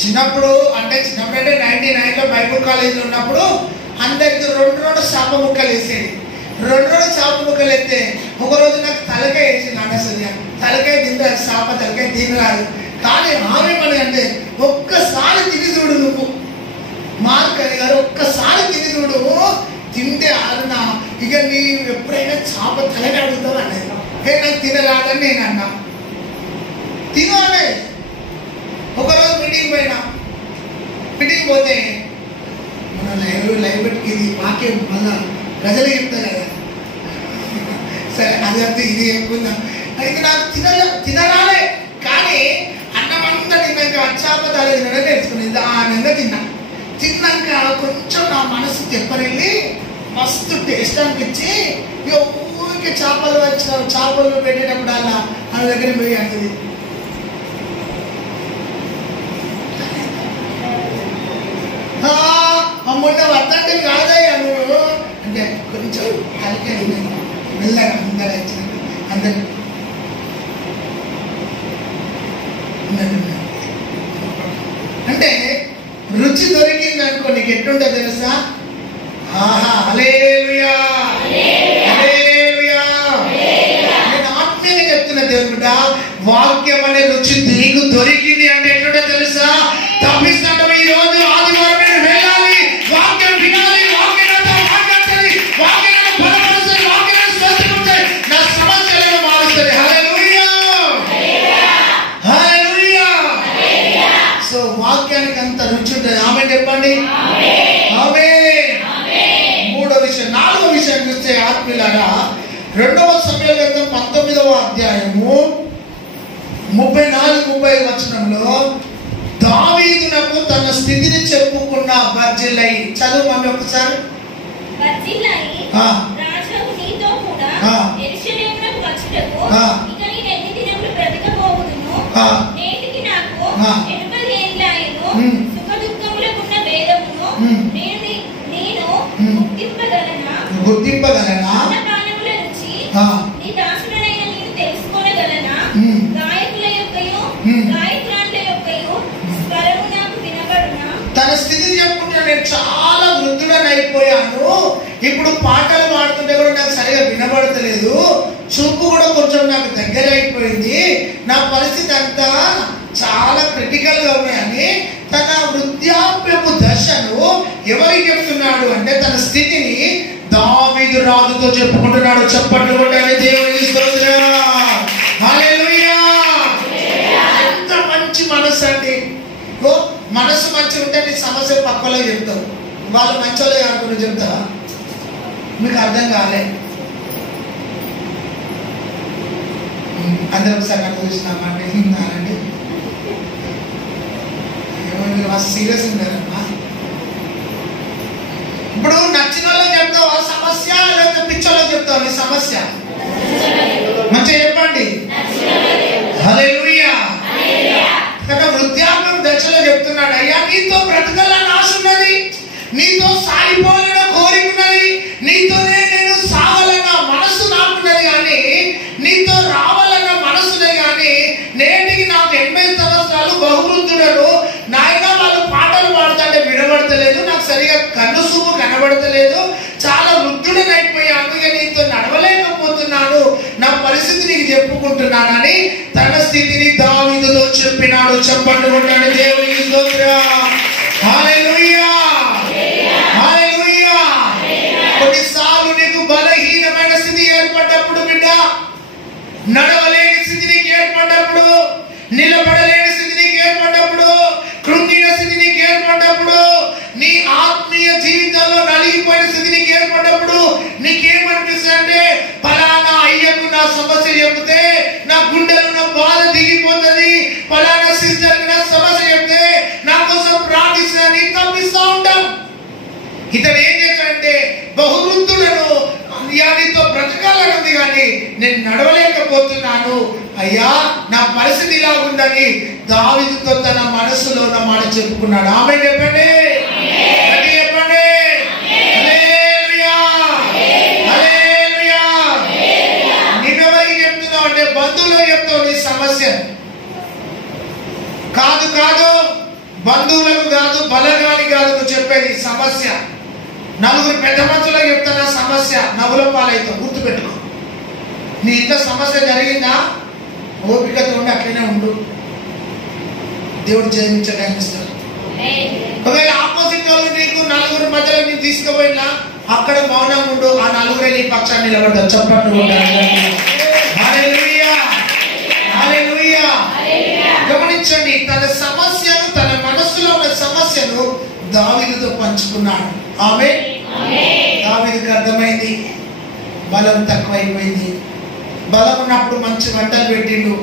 చిన్నప్పుడు అంటే 99లో బైబుల్ కాలేజీలో ఉన్నప్పుడు అందరికి 2 చేప ముక్కలు వేసేది. 2 చేప ముక్కలు ఎత్తే ఒకరోజు నాకు తలకాయ వేసింది. అసలు తలకాయ తింటారు, చేప తలకాయ తినరాదు. కానీ ఆమె పని అంటే ఒక్కసారి తిని చూడు నువ్వు. మార్క్ అని గారు ఒక్కసారి తిని చూడు, తింటే ఆరునా ఇక నీ ఎప్పుడైనా చేప తలకాయ అడుగుతావు అనేది. నాకు తినరాదని నేను అన్నా. తిను అనే. ఒకరోజు మీటింగ్ పోయినా. మీటింగ్ పోతే మన లైవ్ పెట్టి ఇది వాక్యం మళ్ళా ప్రజలు చెప్తారు కదా, సరే అది అంతా ఇది చెప్పుకుందాం. అయితే నాకు తినరాలే, కానీ అన్నమంతా తిన్నాక అచ్చాపదాలు తినడం నేర్చుకునేది. దానంగా తిన్నాక కొంచెం నా మనసు తెప్పరెళ్ళి మస్తు టేస్ట్ అనిపించి ఊరికి చేపలు పెట్టేటప్పుడు అలా వాళ్ళ దగ్గర పోయి అంటది, మొన్న వద్దంటే కాదయ్యా నువ్వు అంటే కొంచెం కలికే మెల్లగా అందరు వచ్చిన అందరు అంటే రుచి దొరికింది అనుకో, నీకు ఎట్లుంటే తెలుసా? ఆహా, హల్లెలూయా, హల్లెలూయా. నేను ఆత్మీయంగా చెప్తున్నా దేవుడు, వాక్యం అనే రుచి నీకు దొరికింది అంటే ఎట్లుంటే తెలుసా? తప్పిస్తాడు. ఈ రోజు ఆదివారం నేను వెళ్ళాలి, వాక్యం వినాలి, వాక్యంతో మాట్లాడాలి, వాక్యాన్ని బలపరుస్తాయి, వాక్యాన్ని స్వస్థపరుస్తాయి, నా సమస్యలను మారుస్తాయి. హల్లెలూయా, హల్లెలూయా. సో వాక్యానికి అంత రుచి ఉంటుంది. ఆమె చెప్పండి. ఆత్మీయులారా, 2వ సమూయేలు గ్రంథం 19వ అధ్యాయము 34-35 వచనంలో దావీదునకు తన స్థితిని చెప్పుకున్న బర్జిల్లై. చదువు మమ్మీ ఒకసారి. బర్జిల్లై, రాజువు నీతో కూడా యెరూషలేమునకు వచ్చుటకు ఇక నేను ఎన్ని దినములు బ్రతకబోవుదును? నేటికి నాకు 80 ఏండ్లాయెను. సుఖ దుఃఖములకున్న భేదమును నేను గుర్తింపగలనా? అన్నపానముల రుచి నీ దాసుడనైన నేను తెలుసుకోగలనా? గాయకుల యొక్కయు గాయకురాండ్ల యొక్కయు స్వరము నాకు వినబడునా? తన స్థితిని చెప్పుకుంటే నేను చాలా వృద్ధుడని అయిపోయాను, ఇప్పుడు పాటలు పాడుతుంటే కూడా నాకు సరిగా వినబడతలేదు, చూపు కూడా కొంచెం నాకు దగ్గర అయిపోయింది, నా పరిస్థితి అంతా చాలా క్రిటికల్ గా ఉన్నాయని తన వృద్ధాప్యపు దశను ఎవరికి చెప్తున్నాడు అంటే తన స్థితిని దావీదు రాజుతో చెప్పుకుంటున్నాడు. చప్పట్లు కొట్టండి దేవునికి స్తోత్రం. హల్లెలూయా. ఎంత మంచి మనసు అండి. మనసు మంచిగా ఉంటే నీ సమస్య పక్కలో చెప్తావు, వాళ్ళు మంచోళ్ళే అనుకుని చెప్తావా? మీకు అర్థం కాలే. అందరం సగం చూసినామండి అనండి. మీరు మస్తు సీరియస్ ఉన్నారమ్మా. ఇప్పుడు నచ్చిన వాళ్ళకి చెప్తావా సమస్య, లేదా పిచ్చోళ్ళకి చెప్తావా నీ సమస్య? మంచిగా చెప్పండి. హల్లెలూయా. వృద్ధాప్యం దశలో చెప్తున్నాడు, అయ్యా నీతో బ్రతకాలని ఆశ ఉన్నది, నీతో సాగిపోవాలన్న కోరిక ఉన్నది, నీతోనే నేను సాగాలన్న మనసు నాకున్నది, కానీ నీతో రావాలన్న మనసునే, కానీ నేటికి నాకు 80 సంవత్సరాలు బహువృద్ధుడను నాయన, వాళ్ళు పాటలు పాడుతుంటే వినబడతలేదు, నాకు సరిగా కన్ను చూపు కనబడతలేదు, చాలా వృద్ధుడని అయిపోయాను, ఇక నీతో నడవలేకపోతున్నాను, నా పరిస్థితి నీకు చెప్పుకుంటున్నానని తన స్థితిని దావీదుతో చెప్పినాడు. చెప్పండి కొట్టండి దేవునికి స్తోత్రం. హల్లెలూయా. హల్లెలూయా. కొన్నిసార్లు నీకు బలహీనమైన స్థితి ఏర్పడ్డప్పుడు, బిడ్డ నడవలేని స్థితి నీకు ఏర్పడ్డప్పుడు, నిలబడలేని స్థితి నీకు ఏర్పడ్డప్పుడు, కృంగిన స్థితి నీకు ఏర్పడ్డప్పుడు, నీ ఆత్మీయ జీవితంలో నలిగిపోయిన స్థితి నీకు ఏర్పడ్డప్పుడు నీకేమనిపిస్తుంది అంటే, ఫలానా అయ్యకు నా సమస్య చెబితే నా గుండెలు నా బాధ దిగిపోతుంది, ఫలానా సిస్టర్కి నా సమస్య చెప్తే నా కోసం ప్రార్థించని తప్పిస్తూ ఉంటాం. ఇతడు ఏం చేశాడంటే, బహువృద్ధులను నీతో బ్రతకాలని ఉంది కానీ నేను నడవలేకపోతున్నాను అయ్యా, నా పరిస్థితి ఇలా ఉందని దావీదుతో తన మనసులో ఉన్న మాట చెప్పుకున్నాడు. ఆమేన్ చెప్పండి. చెప్పండి. హల్లెలూయా. హల్లెలూయా. నువ్వెవరికి చెప్తున్నావు అంటే బంధువులకు చెప్తావు నీ సమస్య. కాదు కాదు, బంధువులకు కాదు, బలగానికి కాదు నువ్వు చెప్పేది సమస్య. నలుగురు పెద్ద మనుషులకు చెప్తున్నా సమస్య, నవ్వుల పాలవుతావు. గుర్తుపెట్టుకో. నీ ఇంట్లో సమస్య జరిగిందా, ఓపికతో ఉండి అట్లనే ఉండు, దేవుడు జయించడానికి ఇస్తాడు. ఒకవేళ ఆపోజిట్ వాళ్ళు నీకు నలుగురు మధ్యలో నీకు తీసుకుపోయినా అక్కడ మౌనంగా ఉండు, ఆ నలుగురే నీ పక్షాన్ని నిలబడ్డారు. చెప్పండి. హల్లెలూయా. హల్లెలూయా. గమనించండి, తన సమస్యను, తన మనసులో ఉన్న సమస్యను దావీదుతో పంచుకున్నాడు. ఆమేన్. దావీదుకి అర్థమైంది బలం తక్కువైపోయింది. బలం ఉన్నప్పుడు మంచి వంటలు పెట్టిండు,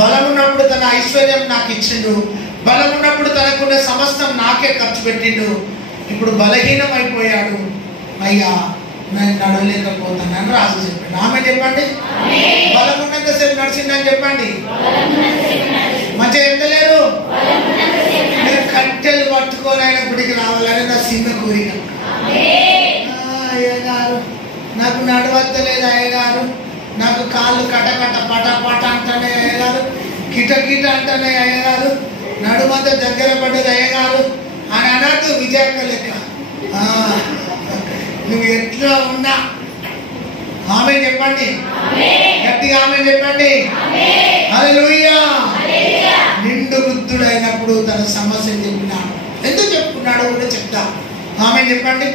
బలం ఉన్నప్పుడు తన ఐశ్వర్యం నాకు ఇచ్చిండు, బలం ఉన్నప్పుడు తనకున్న సమస్తం నాకే ఖర్చు పెట్టిండు, ఇప్పుడు బలహీనం అయిపోయాడు, అయ్యా నేను నడవలేకపోతానని రాజు చెప్పాడు. ఆమె చెప్పండి. బలం ఉన్నంతసేపు నడిచిందని చెప్పండి. మంచిగా ఎంతలేరు, మీరు కట్టెలు పట్టుకొని ఆయన గుడికి రావాలని నా చిన్న కోరిక. అయ్యగారు నాకు నడవద్దలేదు, అయ్యగారు నాకు కాళ్ళు కటకట పట పట అంటానే, అయ్యగారు కిట కిట అంటానే, అయ్యగారు నడుమంతా దగ్గర పడ్డది అయ్యగారు అని అన్నట్టు విజయక్క లెక్క. నువ్వు ఎట్లా ఉన్నా ఆమె చెప్పండి, గట్టిగా ఆమె చెప్పండి. హల్లెలూయా. నిండు వృద్ధుడైనప్పుడు తన సమస్య చెప్పినాడు. ఎందుకు చెప్పుకున్నాడు కూడా చెప్తా. ఆమె చెప్పండి.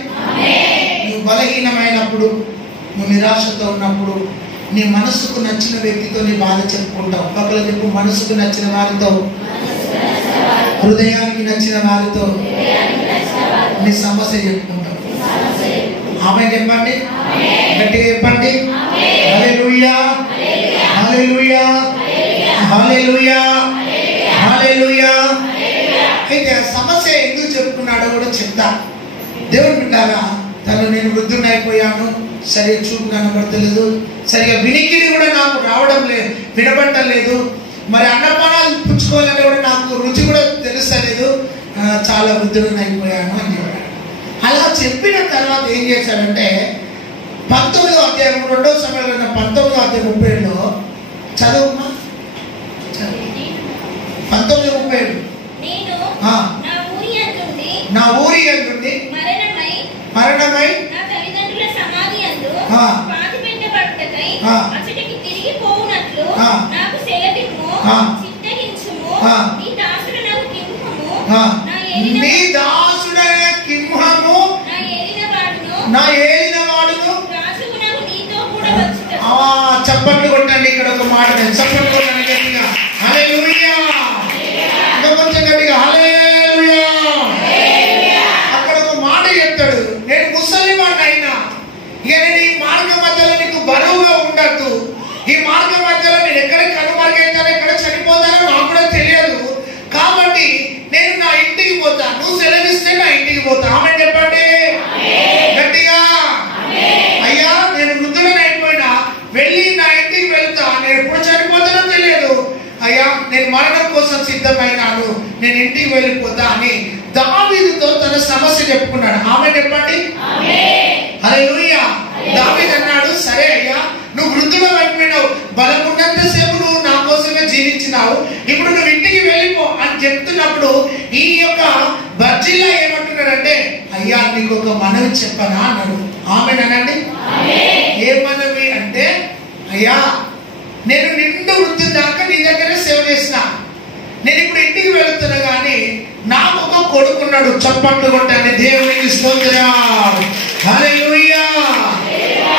నువ్వు బలహీనమైనప్పుడు, నువ్వు నిరాశతో ఉన్నప్పుడు, నీ మనసుకు నచ్చిన వ్యక్తితో నీ బాధ చెప్పుకుంటావు. పక్కన చెప్పు, మనసుకు నచ్చిన వారితో, హృదయానికి నచ్చిన వారితో నీ సమస్య చెప్పుకుంటావు. ఆమె చెప్పండి, గట్టిగా చెప్పండి. హల్లెలూయా, హల్లెలూయా, హల్లెలూయా, హల్లెలూయా. అయితే సమస్య ఎందుకు చెప్పుకున్నాడో కూడా చెప్తా. దేవుడు బిడ్డారా, నేను వృద్ధుని అయిపోయాను, సరిగా చూపు కనబడతలేదు, సరిగా వినికిడి కూడా నాకు రావడం లేదు, వినబడటం లేదు, మరి అన్నపానాలు పుచ్చుకోవాలంటే కూడా నాకు రుచి కూడా తెలుస్తలేదు, చాలా వృద్ధుడిని అయిపోయాను అని చెప్పాడు. అలా చెప్పిన తర్వాత ఏం చేశాడంటే 19వ అధ్యాయం 2వ సమయంలో 19వ అధ్యాయం 37లో చదువుమా, 19:37 నా ఊరి యందుండి మరణమై నా తల్లిదండ్రుల సమాధి యందు పాతిపెట్టబడుటకై అచటికి తిరిగి పోవునట్లు నాకు సెలవిమ్ము, చిత్తగించుము. నీ దాసుడనగు కింహము, నీ దాసుడైన కింహము, నా ఏలినవాడును రాజునగు నీతో కూడా వచ్చుట. చప్పట్లు కొట్టండి. ఇక్కడ ఒక మాట, చప్పట్లు కొట్టండి గట్టిగా. హల్లెలూయా, ఇంకా కొంచెం గట్టిగా హల్లెలూయా. అక్కడ ఒక మాట చెప్తాడు, నేను ముసలివాడిని అయినా ఇక నేను ఈ మార్గం మధ్యలో నీకు బరువుగా ఉండద్దు, ఈ మార్గం మధ్యలో నేను ఎక్కడ కనుమరుగైతానో ఎక్కడ చనిపోతానో నాకు కూడా తెలియదు, కాబట్టి నేను నా ఇంటికి పోతా, నువ్వు సెలవిస్తే నా ఇంటికి పోతా. ఆమె చెప్పండి గట్టిగా. అయ్యా నేను వృద్ధుడని అయిపోయినా వెళ్ళి నా ఇంటికి వెళ్తా, నేను ఎప్పుడు చనిపోతానో తెలియదు, అయ్యా నేను మరణం కోసం సిద్ధమైనాను, నేను ఇంటికి వెళ్ళిపోతా అని దావీదుతో తన సమస్య చెప్పుకున్నాడు. ఆమె చెప్పండి. హల్లెలూయా. దావీదు అన్నాడు, సరే అయ్యా నువ్వు వృద్ధుడు అయిపోయినావు, బలం ఉన్నంత సేపు నువ్వు నా కోసమే జీవించినావు, ఇప్పుడు నువ్వు ఇంటికి వెళ్ళిపో అని చెప్తున్నప్పుడు ఈ యొక్క బర్జిల్లా ఏమంటున్నాడంటే, అయ్యా నీకు ఒక మనవి చెప్పనా అన్నాడు. ఆమెనండి. ఏ మనవి అంటే, అయ్యా నేను నిండు వృద్ధి దాకా నీ దగ్గర సేవ చేసిన, నేను ఇప్పుడు ఇంటికి వెళుతున్నా కానీ నాకు ఒక కొడుకున్నాడు. చప్పట్లు కొట్టండి దేవునికి స్తోత్రం. హల్లెలూయా.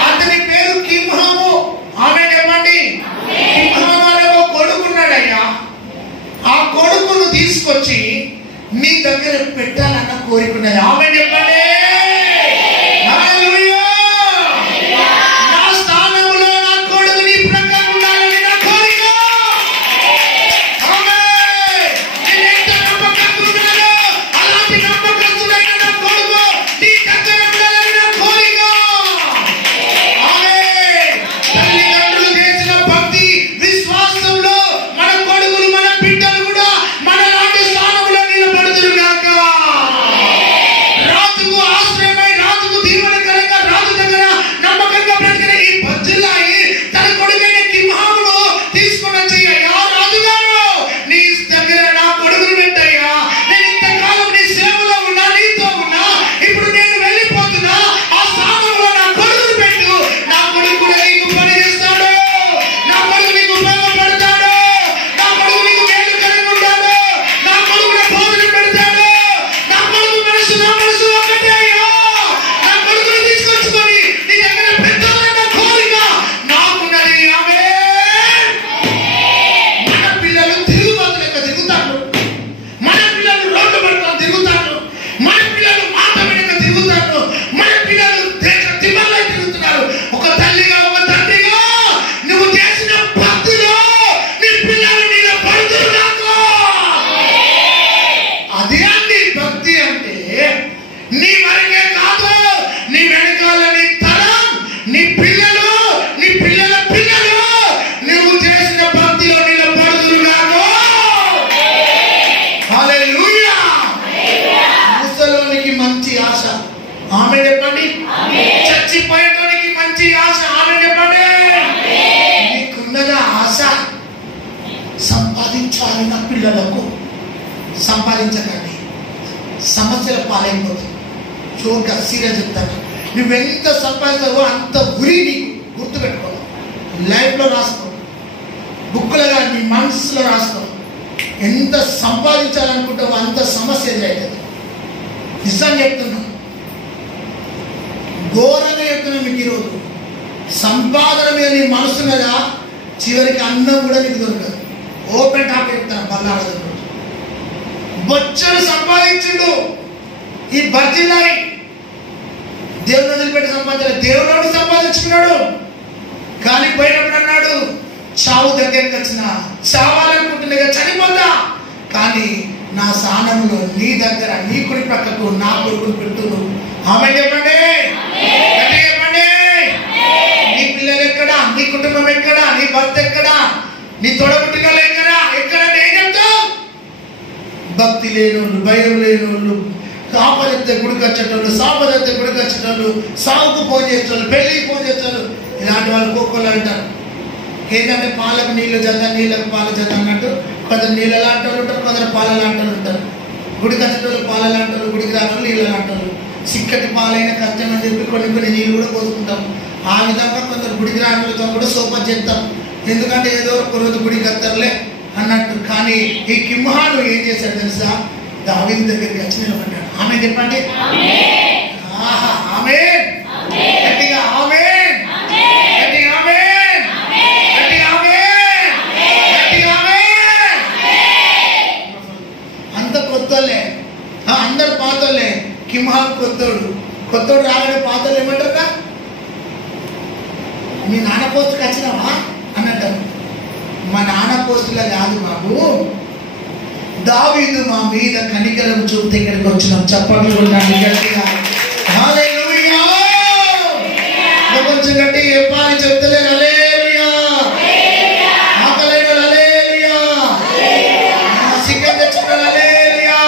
అతని పేరు కింహము. ఆమె చెప్పండి. కింహము అనే ఒక కొడుకున్నాడయ్యా. ఆ కొడుకును తీసుకొచ్చి నీ దగ్గర పెట్టాలన్న కోరికున్నది. ఆమె చెప్పండి. నా స్థానంలో నా కొడుకు నీ ప్రక్కన ఉండాలని నా కోరిక. నేను ఎంత నమ్మకస్తుడనో అలాంటి నమ్మకస్తుడైన నా కొడుకు నీ దగ్గర ఉండాలని నా కోరిక. తల్లిదండ్రులు చేసిన భక్తి విశ్వాసంలో మన కొడుకులు మన బిడ్డలు కూడా మనలాంటి స్థానంలో నిలబడుదురు గాక. రాజుకు ఆశ్రయమై రాజుకు దీవెనకరంగా రాజు దగ్గర నమ్మకంగా బ్రతికిన ఈ బర్జిల్లాయి తన కొడుకైన కింహామును తీసుకొని వచ్చి, అయ్యా రాజుగారు నీ దగ్గర నా కొడుకును పెట్టయ్యా, నేను ఇంతకాలం నీ సేవలో ఉన్నా, నీతో ఉన్నా, ఇప్పుడు నేను వెళ్ళిపోతున్నా, ఆ స్థానంలో నా కొడుకును పెట్టు, నా కొడుకు కూడా నీకు పని చేస్తాడు, నా కొడుకు నీకు ఉపయోగపడతాడు, నా కొడుకు నీకు మేలుకరంగా ఉంటాడు, నా కొడుకు భోజనం పెడతాడు, నా కొడుకు మనసు నా మనసు ఒకటే అయ్యా, నా కొడుకుని తీసుకొచ్చుకొని నీ దగ్గర పెట్టాలన్న కోరిక నాకున్నది. ఆమేన్. మన పిల్లలు తిరుగుబాటు లెక్క తిరుగుతారు, మన పిల్లలు రోడ్డు పట్టున తిరుగుతారు, మన పిల్లలు మాట వెనక తిరుగుతారు, మన పిల్లలు దేశ తిమ్మలై తిరుగుతున్నారు. ఒక తల్లిగా ఒక తండ్రిగా నువ్వు చేసిన భక్తిలో నీ పిల్లలు నీలో పడుతున్నారు. అదే అండి భక్తి అంటే. నీ వరకే కాదు, నీ వెనకాల నీ తరం, నీ పిల్లలు, నీ పిల్లల పిల్లలు నువ్వు చేసిన భక్తిలో నీలో పడుతున్నారు. హల్లెలూయా. ముసలోనికి మంచి ఆశ. ఆమె చెప్పండి. చచ్చిపోయేటోనికి మంచి ఆశ. ఆమె చెప్పండి. నీకున్నదా ఆశ? సంపాదించాలి నా పిల్లలకు. సంపాదించకండి, సమస్యల పాలైపోతుంది. జోరుగా సీరియస్ చెప్తాను. నువ్వెంత సంపాదించావో అంత ఉరి నీకు గుర్తుపెట్టుకో. లైఫ్లో రాసుకో, బుక్లో కానీ నీ మనసులో రాసుకో. ఎంత సంపాదించాలనుకుంటావో అంత సమస్య ఎదురవుతుంది. నిజం చెప్తున్నా, ఘోరంగా చెప్తున్నా మీకు ఈరోజు. సంపాదన మీద నీ మనసు కదా, చివరికి అన్నం కూడా నీకు దొరకదు. ఓపెన్ టాప్ చెప్తాను. బల్లాడదు బొచ్చడు సంపాదించుడు ఈ బర్జిల్లాయి. దేవుని వదిలిపెట్టి సంపాదించాలి. దేవుడు సంపాదించుకున్నాడు. కానీ పోయినప్పుడు అన్నాడు, చావు దగ్గరికి వచ్చిన, చావాలనుకుంటున్నా చనిపోతా, కానీ నా స్థానంలో నీ దగ్గర నీ కుడి పక్కకు నా కొడుకుని పెట్టును. ఆమె చెప్పండి, చెప్పండి. నీ పిల్లలు ఎక్కడా, నీ కుటుంబం ఎక్కడా, నీ భర్త ఎక్కడా, నీ తోడబుట్టిన వాళ్ళు ఎక్కడా, ఎక్కడ ఏం చెప్తావు? భక్తి లేనోళ్ళు, భయం లేనోళ్ళు, ఆపదెత్తే గుడికి వచ్చేటోళ్ళు, సాపదెత్తే గుడికి వచ్చేటోళ్ళు, సాగుకు ఫోన్ చేసేటోళ్ళు, పెళ్ళికి ఫోన్ చేసేటోళ్ళు, ఇలాంటి వాళ్ళు కోకోళ్ళు అంటారు. ఏంటంటే పాలకు నీళ్ళు జత, నీళ్ళకు పాలు జత అన్నట్టు కొందరు నీళ్ళ లాంటి వాళ్ళు ఉంటారు, కొందరు పాల లాంటి వాళ్ళు ఉంటారు. గుడికి వచ్చేటోళ్ళు పాల లాంటి వాళ్ళు, గుడికి రాని వాళ్ళు నీళ్ళ లాంటి వాళ్ళు. చిక్కటి పాలైన కష్టం అని చెప్పి కొన్ని నీళ్ళు కూడా పోసుకుంటాం. ఆ విధంగా కొందరు గుడికి రాని వాళ్ళతో కూడా సోపర్ చేస్తాం. ఎందుకంటే ఏదో ఒక రోజు గుడికి వస్తారులే అన్నట్టు. కానీ ఈ కిమ్హాను ఏం చేశాడు తెలుసా? దావీదు దగ్గరికి వచ్చి నిలబడ్డాడు. ఆమె చెప్పండి, ఆమేన్. గట్టిగా ఆమేన్, గట్టిగా ఆమేన్, గట్టిగా ఆమేన్, గట్టిగా ఆమేన్. అంత కొత్తలే, అందరు పాతలే. కిమ్హాన్ కొత్తోడు రాగానే పాతలు ఏమంటారు? మీ నాన్న పోస్టుకి వచ్చినావా అన్నట్టు. మా నాన్న పోస్టులో కాదు బాబు, దావీదు మా మీద కనికరం చూపితే ఇక్కడికి వచ్చినాం. చెప్పండి గట్టిగా హల్లెలూయా. కొంచెం గట్టిగా చెప్పాలి, చెప్తలే హల్లెలూయా. ఆకలైన హల్లెలూయా, చికెన్ తెచ్చుకున్న హల్లెలూయా.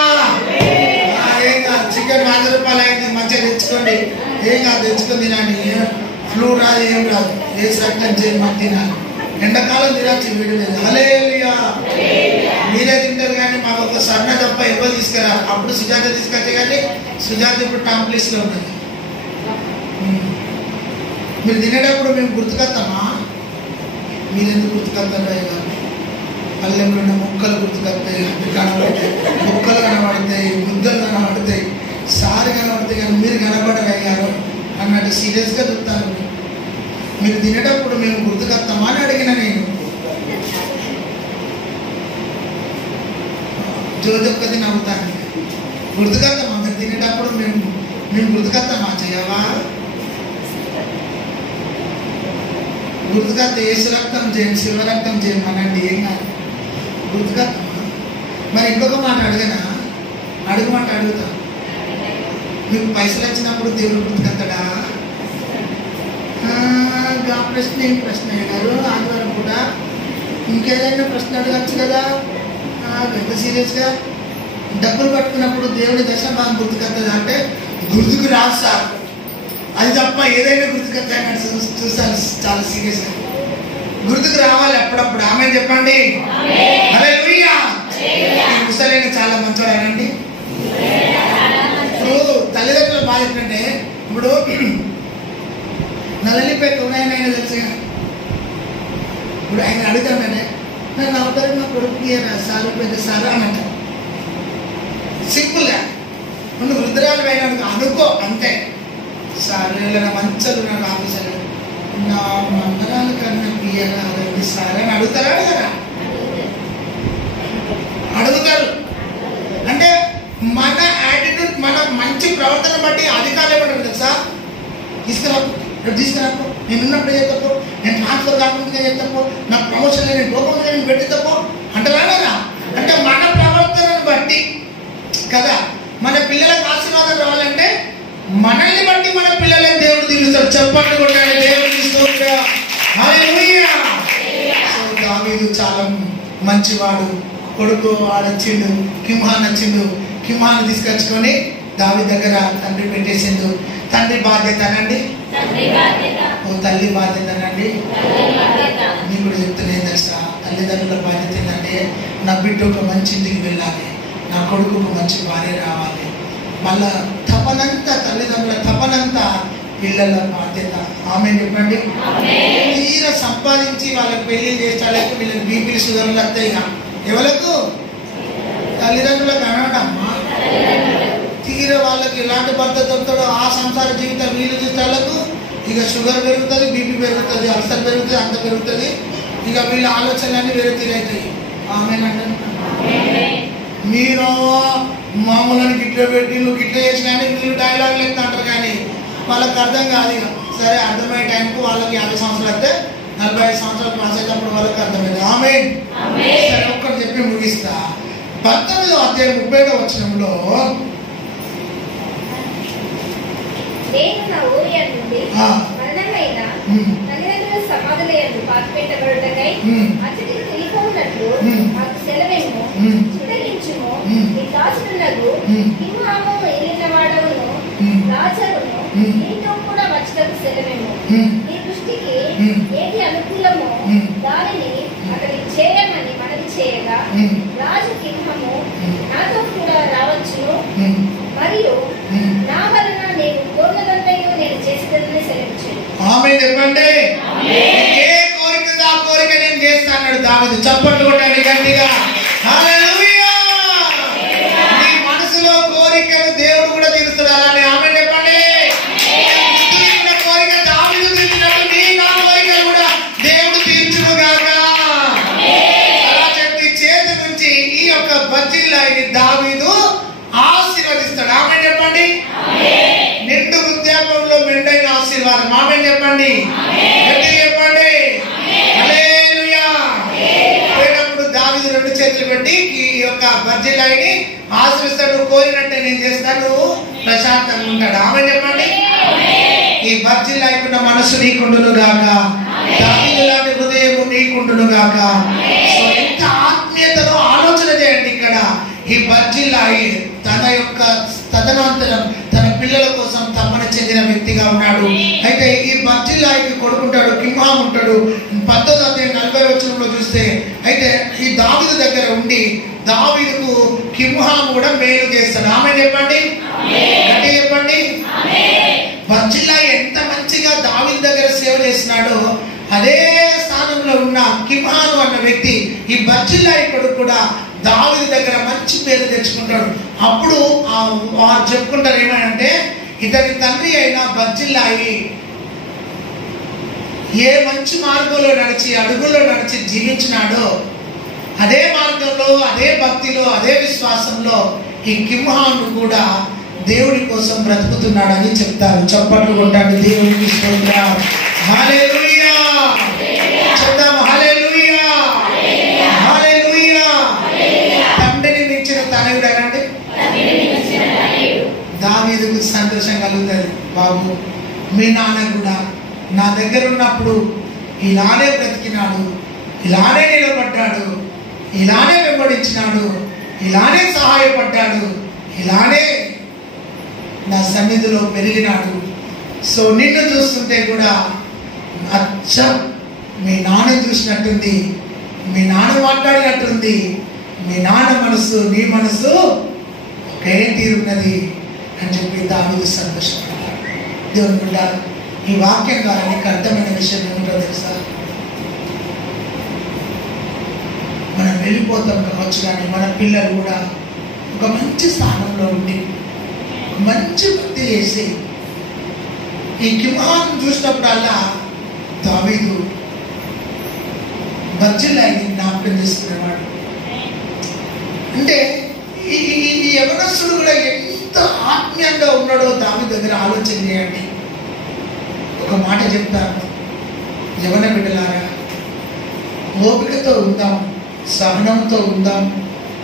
ఏం కాదు, చికెన్ 100 రూపాయలు అయింది, మంచిగా తెచ్చుకోండి. ఏం కాదు, తెచ్చుకొని తినండి. ఫ్లూ రాదు, ఏం రాదు. ఏ సట్టం చేయండి, మాకు తినాలి. ఎండాకాలం తినచ్చు, వీడు లేదు. హల్లెలూయా. మీరే తింటారు కానీ మాకు ఒక సన్న తప్ప ఎవరు తీసుకురా. అప్పుడు సుజాత తీసుకొచ్చే కానీ సుజాత ఇప్పుడు టాప్ లిస్ట్లో ఉన్నది. మీరు తినేటప్పుడు మేము గుర్తుకొస్తామా? మీరు ఎందుకు గుర్తుకొస్తారు? పల్లెంలో ఉన్న ముక్కలు గుర్తుకొస్తాయి, కనబడతాయి, ముక్కలు కనబడతాయి, ముద్దలు కనబడతాయి, సారి కనబడతాయి, కానీ మీరు కనబడరయ్యారు అన్నట్టు సీరియస్గా చెప్తాను. మీరు తినేటప్పుడు మేము గుర్తుకొస్తామా అని అడిగిన నేను. జోదొక్కది నవ్వుతాను. గుర్తుకొస్తామా? మీరు తినేటప్పుడు మేము గుర్తుకొస్తామా? చేయవా? గుర్తుకొస్తే ఏసు రక్తం చేయండి, శివ రక్తం చేయమనండి, ఏం కాదు. గుర్తుకొస్తామా? మరి ఇంకొక మాట అడగనా? అడుగుమాట అడుగుతా. మీకు పైసలు వచ్చినప్పుడు దేవుడు గుర్తుకొస్తాడా? ప్రశ్న ఏం ప్రశ్న అయ్యారు? ఆదివారం కూడా ఇంకేదైనా ప్రశ్న అడగచ్చు కదా. ఎంత సీరియస్గా డబ్బులు పట్టుకున్నప్పుడు దేవుడి దశభాగం గుర్తుకొస్తుంది అంటే గుర్తుకు రాదు సార్. అది తప్ప ఏదైనా గుర్తుకొస్తాయని చూస్తాను. చాలా సీరియస్గా గుర్తుకు రావాలి అప్పుడప్పుడు. ఆమె చెప్పండి, హల్లెలూయా. ముసలైన చాలా మంచివారండి. ఇప్పుడు తల్లిదండ్రుల బాధ ఏంటంటే, ఇప్పుడు నల్లలిపేట ఉన్నాయని తెలుసుగా. ఇప్పుడు ఆయన అడుగుతానంటే నన్ను అవుతారు, నా కొడుకు సారు పెద్ద సారు అని అంటారు. సింపుల్గా నువ్వు వృద్ధురాలు అయినాడు అనుకో అంతే. సార్ నా మంచాలు నాకు ఆఫీసర్ నా మందరాలు కన్నా పియ్యగా అదండి సార్ అని అడుగుతారా? అడగరా? అడుగుతారు. అంటే మన యాటిట్యూడ్, మన మంచి ప్రవర్తన బట్టి అధికారులు ఏమంటారు తెలుసా? తీసుకురాకు, రేపు తీసుకురాకు, నేను ఉన్నప్పుడే చెప్తాపో, నేను ట్రాన్స్ఫర్ కాకుండా చెప్తాపో, నా ప్రమోషన్ నేను పోకుండా నేను పెట్టి తప్పో అంటారా? అంటే మన ప్రవర్తనను బట్టి కదా. మన పిల్లలకు ఆశీర్వాదం రావాలంటే మనల్ని బట్టి మన పిల్లలని దేవుడు దీవిస్తాడు. చెప్పండి కూడా దేవుడు స్తోత్రం. హల్లెలూయా. సో దావీదు చాలా మంచివాడు. కొడుకు వాడొచ్చిండు, కిమ్హాన్ వచ్చిండు. కిమ్హాన్ తీసుకొచ్చుకొని దావీదు దగ్గర తండ్రి పెట్టేసిండు. తండ్రి బాధ్యత అనండి, ఓ తల్లి బాధ్యత అనండి. నీకు కూడా చెప్తున్నా తెలుసా, తల్లిదండ్రుల బాధ్యత ఏంటంటే నా బిడ్డ ఒక మంచి ఇంటికి వెళ్ళాలి, నా కొడుకు ఒక మంచి భార్య రావాలి. మళ్ళా తపనంతా, తల్లిదండ్రుల తపనంతా పిల్లల బాధ్యత. ఆమె చెప్పండి. తీర సంపాదించి వాళ్ళకి పెళ్లి చేస్తాలకు వీళ్ళకి బీపీలు షుగర్లు వస్తాయి. ఎవరికి? తల్లిదండ్రులకు అనడమ్మా. తీర వాళ్ళకి ఎలాంటి భర్త దొరుకుతాడో ఆ సంసార జీవితం వీళ్ళు చూసేవాళ్ళకు ఇక షుగర్ పెరుగుతుంది, బీపీ పెరుగుతుంది, అల్సర్ పెరుగుతుంది, అంత పెరుగుతుంది. ఇక వీళ్ళ ఆలోచనలన్నీ వేరే తీరవుతాయి. ఆమెనండి. మీరు మామూలు గిట్ల పెట్టి నువ్వు గిట్ల చేసినా వీళ్ళు డైలాగ్ లెక్క అంటారు. కానీ వాళ్ళకి అర్థం కాదు. ఇక సరే అర్థమయ్యే టైంకు వాళ్ళకి 50 సంవత్సరాలు అయితే 45 సంవత్సరాలు పాస్ అయ్యేటప్పుడు వాళ్ళకి అర్థమైంది. ఆమేన్. సరే ఒక్కటి చెప్పి ముగిస్తా. 19వ అధ్యాయం 37వ వచనంలో నేను నా ఊరి నుండి మరణమైన తల్లిదండ్రుల సమాధుల యందు పాతిపెట్టబడుటకై అతడికి తెలియకున్నట్లు మాకు సెలవేమో చిత్తగించుము. నీ దాసుడునగు కిమ్హాము ఏలిన వాడవును లాజరును నీతో కూడా వచ్చుటకు సెలవేమో. నీ దృష్టికి ఏది అనుకూలమో దానిని అతనికి చేయమని మనవి చేయగా రాజు కిమ్హము నాతో కూడా రావచ్చును మరియు నా వలన నేను కోరినదంతయు నేను చేసేదని సెలవిచ్చాను. ఆమేన్ చెప్పండి. ఏ కోరిక ఆ కోరిక నేను చేస్తాను దావీదు. చప్పట్లు కొట్టండి గట్టిగా. హల్లెలూయా. నీ మనసులో కోరికను దేవుడు కూడా తీరుస్తాడు. అలానే ఆమేన్ చెప్పండి. తీర్చిన కోరిక దావీదు తీర్చినట్టు నీ నా కోరిక కూడా దేవుడు తీర్చును గాక. అలా చెప్పి చేతి నుంచి ఈ యొక్క బర్జిల్లాయిని దావీదు ఆశీర్వదిస్తాడు. ఆమేన్ చెప్పండి. నిండు వృద్ధాప్యంలో మెండైన ఆశీర్వాదం. ఆమేన్ చెప్పండి. చెప్పండి. హల్లెలూయా. పోయినప్పుడు దావీదు 2 చేతులు పెట్టి ఈ యొక్క బర్జిల్లాయిని ఆశీర్వదిస్తాడు. కోరినట్టే నేను చేస్తాను, ప్రశాంతంగా ఉంటాడు. ఆమేన్ చెప్పండి. ఈ బర్జిల్లాయికున్న మనసు నీకుండును గాక. దావీదు లాంటి హృదయం నీకుండును గాక. సో ఎంత ఆత్మీయతను ఆలోచన చేయండి. ఇక్కడ ఈ బర్జిల్లాయి తన యొక్క తదనంతరం తన పిల్లల కోసం తమ్మని చెందిన వ్యక్తిగా ఉన్నాడు. అయితే ఈ బర్జిల్లాయికి కొడుకుంటాడు, కిమ్హాము ఉంటాడు. 19వ అధ్యాయం 40వ వచనంలో చూస్తే అయితే ఈ దావీదు దగ్గర ఉండి దావీదుకు కిమ్హాము కూడా మేలు చేస్తాడు. ఆమేన్ చెప్పండి. అంటే చెప్పండి. బర్జిల్లాయి ఎంత మంచిగా దావీదు దగ్గర సేవ చేసినాడో అదే స్థానంలో ఉన్న కిమ్హాము అన్న వ్యక్తి ఈ బర్జిల్లాయి కొడుకు కూడా దావీదు దగ్గర మంచి పేరు తెచ్చుకుంటాడు. అప్పుడు వారు చెప్పుకుంటారు ఏమంటే ఇతని తండ్రి అయిన బర్జిల్లాయి ఏ మంచి మార్గంలో నడిచి అడుగుల్లో నడిచి జీవించినాడో అదే మార్గంలో అదే భక్తిలో అదే విశ్వాసంలో ఈ కిమ్హాము కూడా దేవుడి కోసం బ్రతుకుతున్నాడని చెప్తారు. చప్పట్లు కొట్టండి. దేవునికి స్తోత్రం. హల్లెలూయా. చెప్తాము హల్లెలూయా. హల్లెలూయా. తండ్రిని మించిన తనయుడు అనండి. దావీదుకు సంతోషం కలుగుతుంది. బాబు మీ నాన్న కూడా నా దగ్గర ఉన్నప్పుడు ఇలానే బ్రతికినాడు, ఇలానే నిలబడ్డాడు, ఇలానే వెంబడించినాడు, ఇలానే సహాయపడ్డాడు, ఇలానే నా సన్నిధిలో పెరిగినాడు. సో నిన్ను చూస్తుంటే కూడా అచ్చం మీ నాన్న చూసినట్టుంది, మీ నాన్న మాట్లాడినట్టుంది, మీ నాన్న మనసు నీ మనసు ఒకే తీరున్నది అని చెప్పి దావీదు సంతోషపడ్డాడు. దేవుని బిడ్డ, ఈ వాక్యం ద్వారా నీకు అర్థమైన విషయం ఏమిటో తెలుసా? మనం వెళ్ళిపోతాం కావచ్చు, కానీ మన పిల్లలు కూడా ఒక మంచి స్థానంలో ఉండి మంచి భక్తి చేసి ఈ కిమ్హాము చూసినప్పుడల్లా దావీదు బర్జిల్లాయిని జ్ఞాపకం చేసుకునేవాడు. అంటే ఈ యవనస్తుడు కూడా ఎంత ఆత్మీయంగా ఉన్నాడో దావీదు దగ్గర ఆలోచన చేయండి. ఒక మాట చెప్తాను, యవన బిడ్డలారా, ఓపికతో ఉందాం, సహనంతో ఉందాం.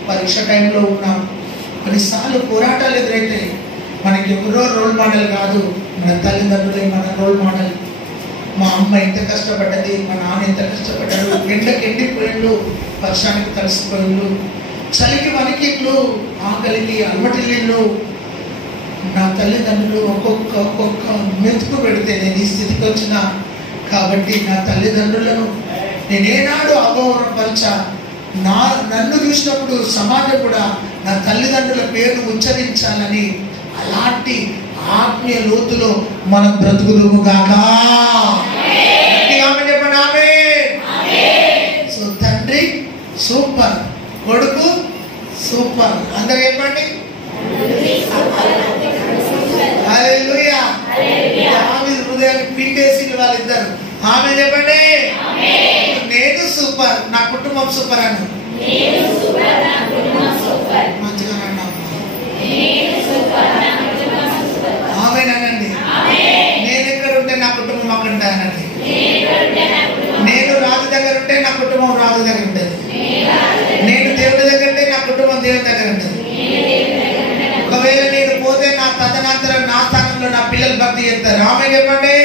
పరీక్ష టైంలో ఉన్నాం, కొన్నిసార్లు పోరాటాలు ఎదురైతే మనకి ఎవరో రోల్ మోడల్ కాదు, మన తల్లిదండ్రులే మన రోల్ మోడల్. మా అమ్మ ఎంత కష్టపడ్డది, మా నాన్న ఎంత కష్టపడ్డాడు, ఎండకి ఎండిపోయిండు, వర్షానికి తడిసిపోయిండు, చలికి వణికిళ్ళు, ఆకలికి అలమటిల్లిళ్ళు. నా తల్లిదండ్రులు ఒక్కొక్క మెతుకు పెడితే నేను ఈ స్థితికి వచ్చిన. కాబట్టి నా తల్లిదండ్రులను నేనేనాడు అగౌరవపరిచా. నన్ను చూసినప్పుడు సమాజం కూడా నా తల్లిదండ్రుల పేరును ఉచ్చరించాలని అలాంటి ఆత్మీయ లోతులో మనం బ్రతుకుదుము గాక. సో తండ్రి సూపర్, కొడుకు సూపర్, అందరూ చెప్పండి హల్లెలూయా. దావీదు హృదయాన్ని పిండేసి వాళ్ళిద్దరు ఆమె చెప్పండి. నేను సూపర్, నా కుటుంబం సూపర్ అను. మంచిగా అన్నాను. ఆమె అనండి. దగ్గర ఉంటే నా కుటుంబం రాజు దగ్గర ఉంటుంది. నేను దేవుడి దగ్గర ఉంటే నా కుటుంబం దేవుడి దగ్గర ఉంటుంది. ఒకవేళ నేను పోతే నా తదనంతరం నా స్థానంలో నా పిల్లలు భక్తి చేస్తారు. ఆమె చెప్పండి.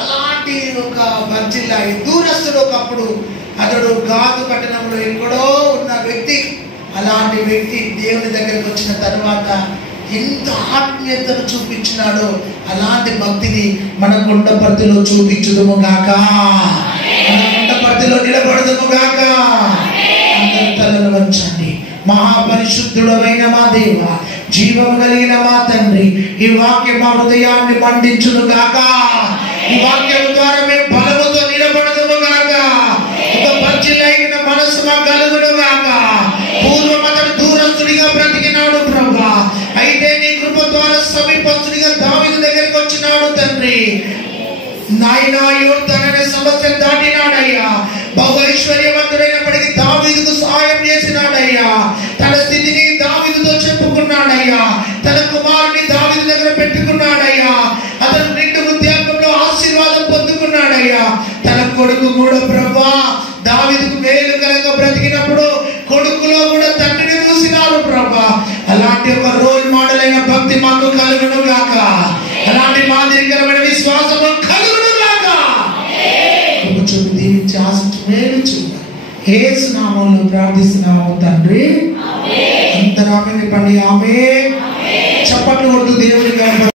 అలాంటి ఒక వర్జిల్లా దూరస్తుడు ఒకప్పుడు అతడు గాదు పట్టణంలో ఎక్కడో ఉన్న వ్యక్తి. అలాంటి వ్యక్తి దేవుని దగ్గరకు వచ్చిన తర్వాత ఎంత ఆత్మీయతను చూపించినాడో అలాంటి భక్తిని మన కొండపర్తిలో చూపించుదుము గాక. మన కొండపర్తిలో నిలబడదుము గాక. అందరూ తలలు వంచండి. మహాపరిశుద్ధుడమైన మా దేవ, జీవం కలిగిన మా తండ్రి, ఈ వాక్యం మా హృదయాన్ని మండించును గాక. ఈ వాక్యం ద్వారా మేము బలముతో నిలబడదుము గాక. ఒక పరిచయమైన మనసు మా కలుగును గాక. పూర్వం అతడు దూరస్తుడిగా బ్రతికినాడు ప్రభువా, అయితే నీ కృప ద్వారా సమీపస్తుడిగా దావీదు దగ్గరికి వచ్చినాడు తండ్రి. నాయనా యోర్దాను సమస్య దాటినాడయ్యా. బహు ఐశ్వర్యవంతుడైనప్పటికీ దావీదుకు సహాయం చేసినాడయ్యా. తన స్థితిని దావీదుతో చెప్పుకున్నాడయ్యా. తన కుమారుని దావీదు దగ్గర పెట్టుకున్నాడయ్యా. అతను నిండు వృద్ధాప్యంలో ఆశీర్వాదం పొందుకున్నాడయ్యా. తన కొడుకు కూడా ప్రభువా దావీదుకు మేలుకరంగా బ్రతికినప్పుడు కొడుకులో కూడా తండ్రిని చూసినాడు ప్రభువా. అలాంటి ఒక రోల్ మోడల్ అయిన భక్తి మాకు కలుగును గాక. అలాంటి మాదిరికరమైన విశ్వాసము కలుగును గాక. కొంచెం దీవించి ఆశించి మేలు చూద్దాం. యేసు నామములో ప్రార్థిస్తున్నాము తండ్రి. అందరూ ఆమేన్ చెప్పండి. ఆమేన్. చప్పట్లు కొడుతూ దేవుని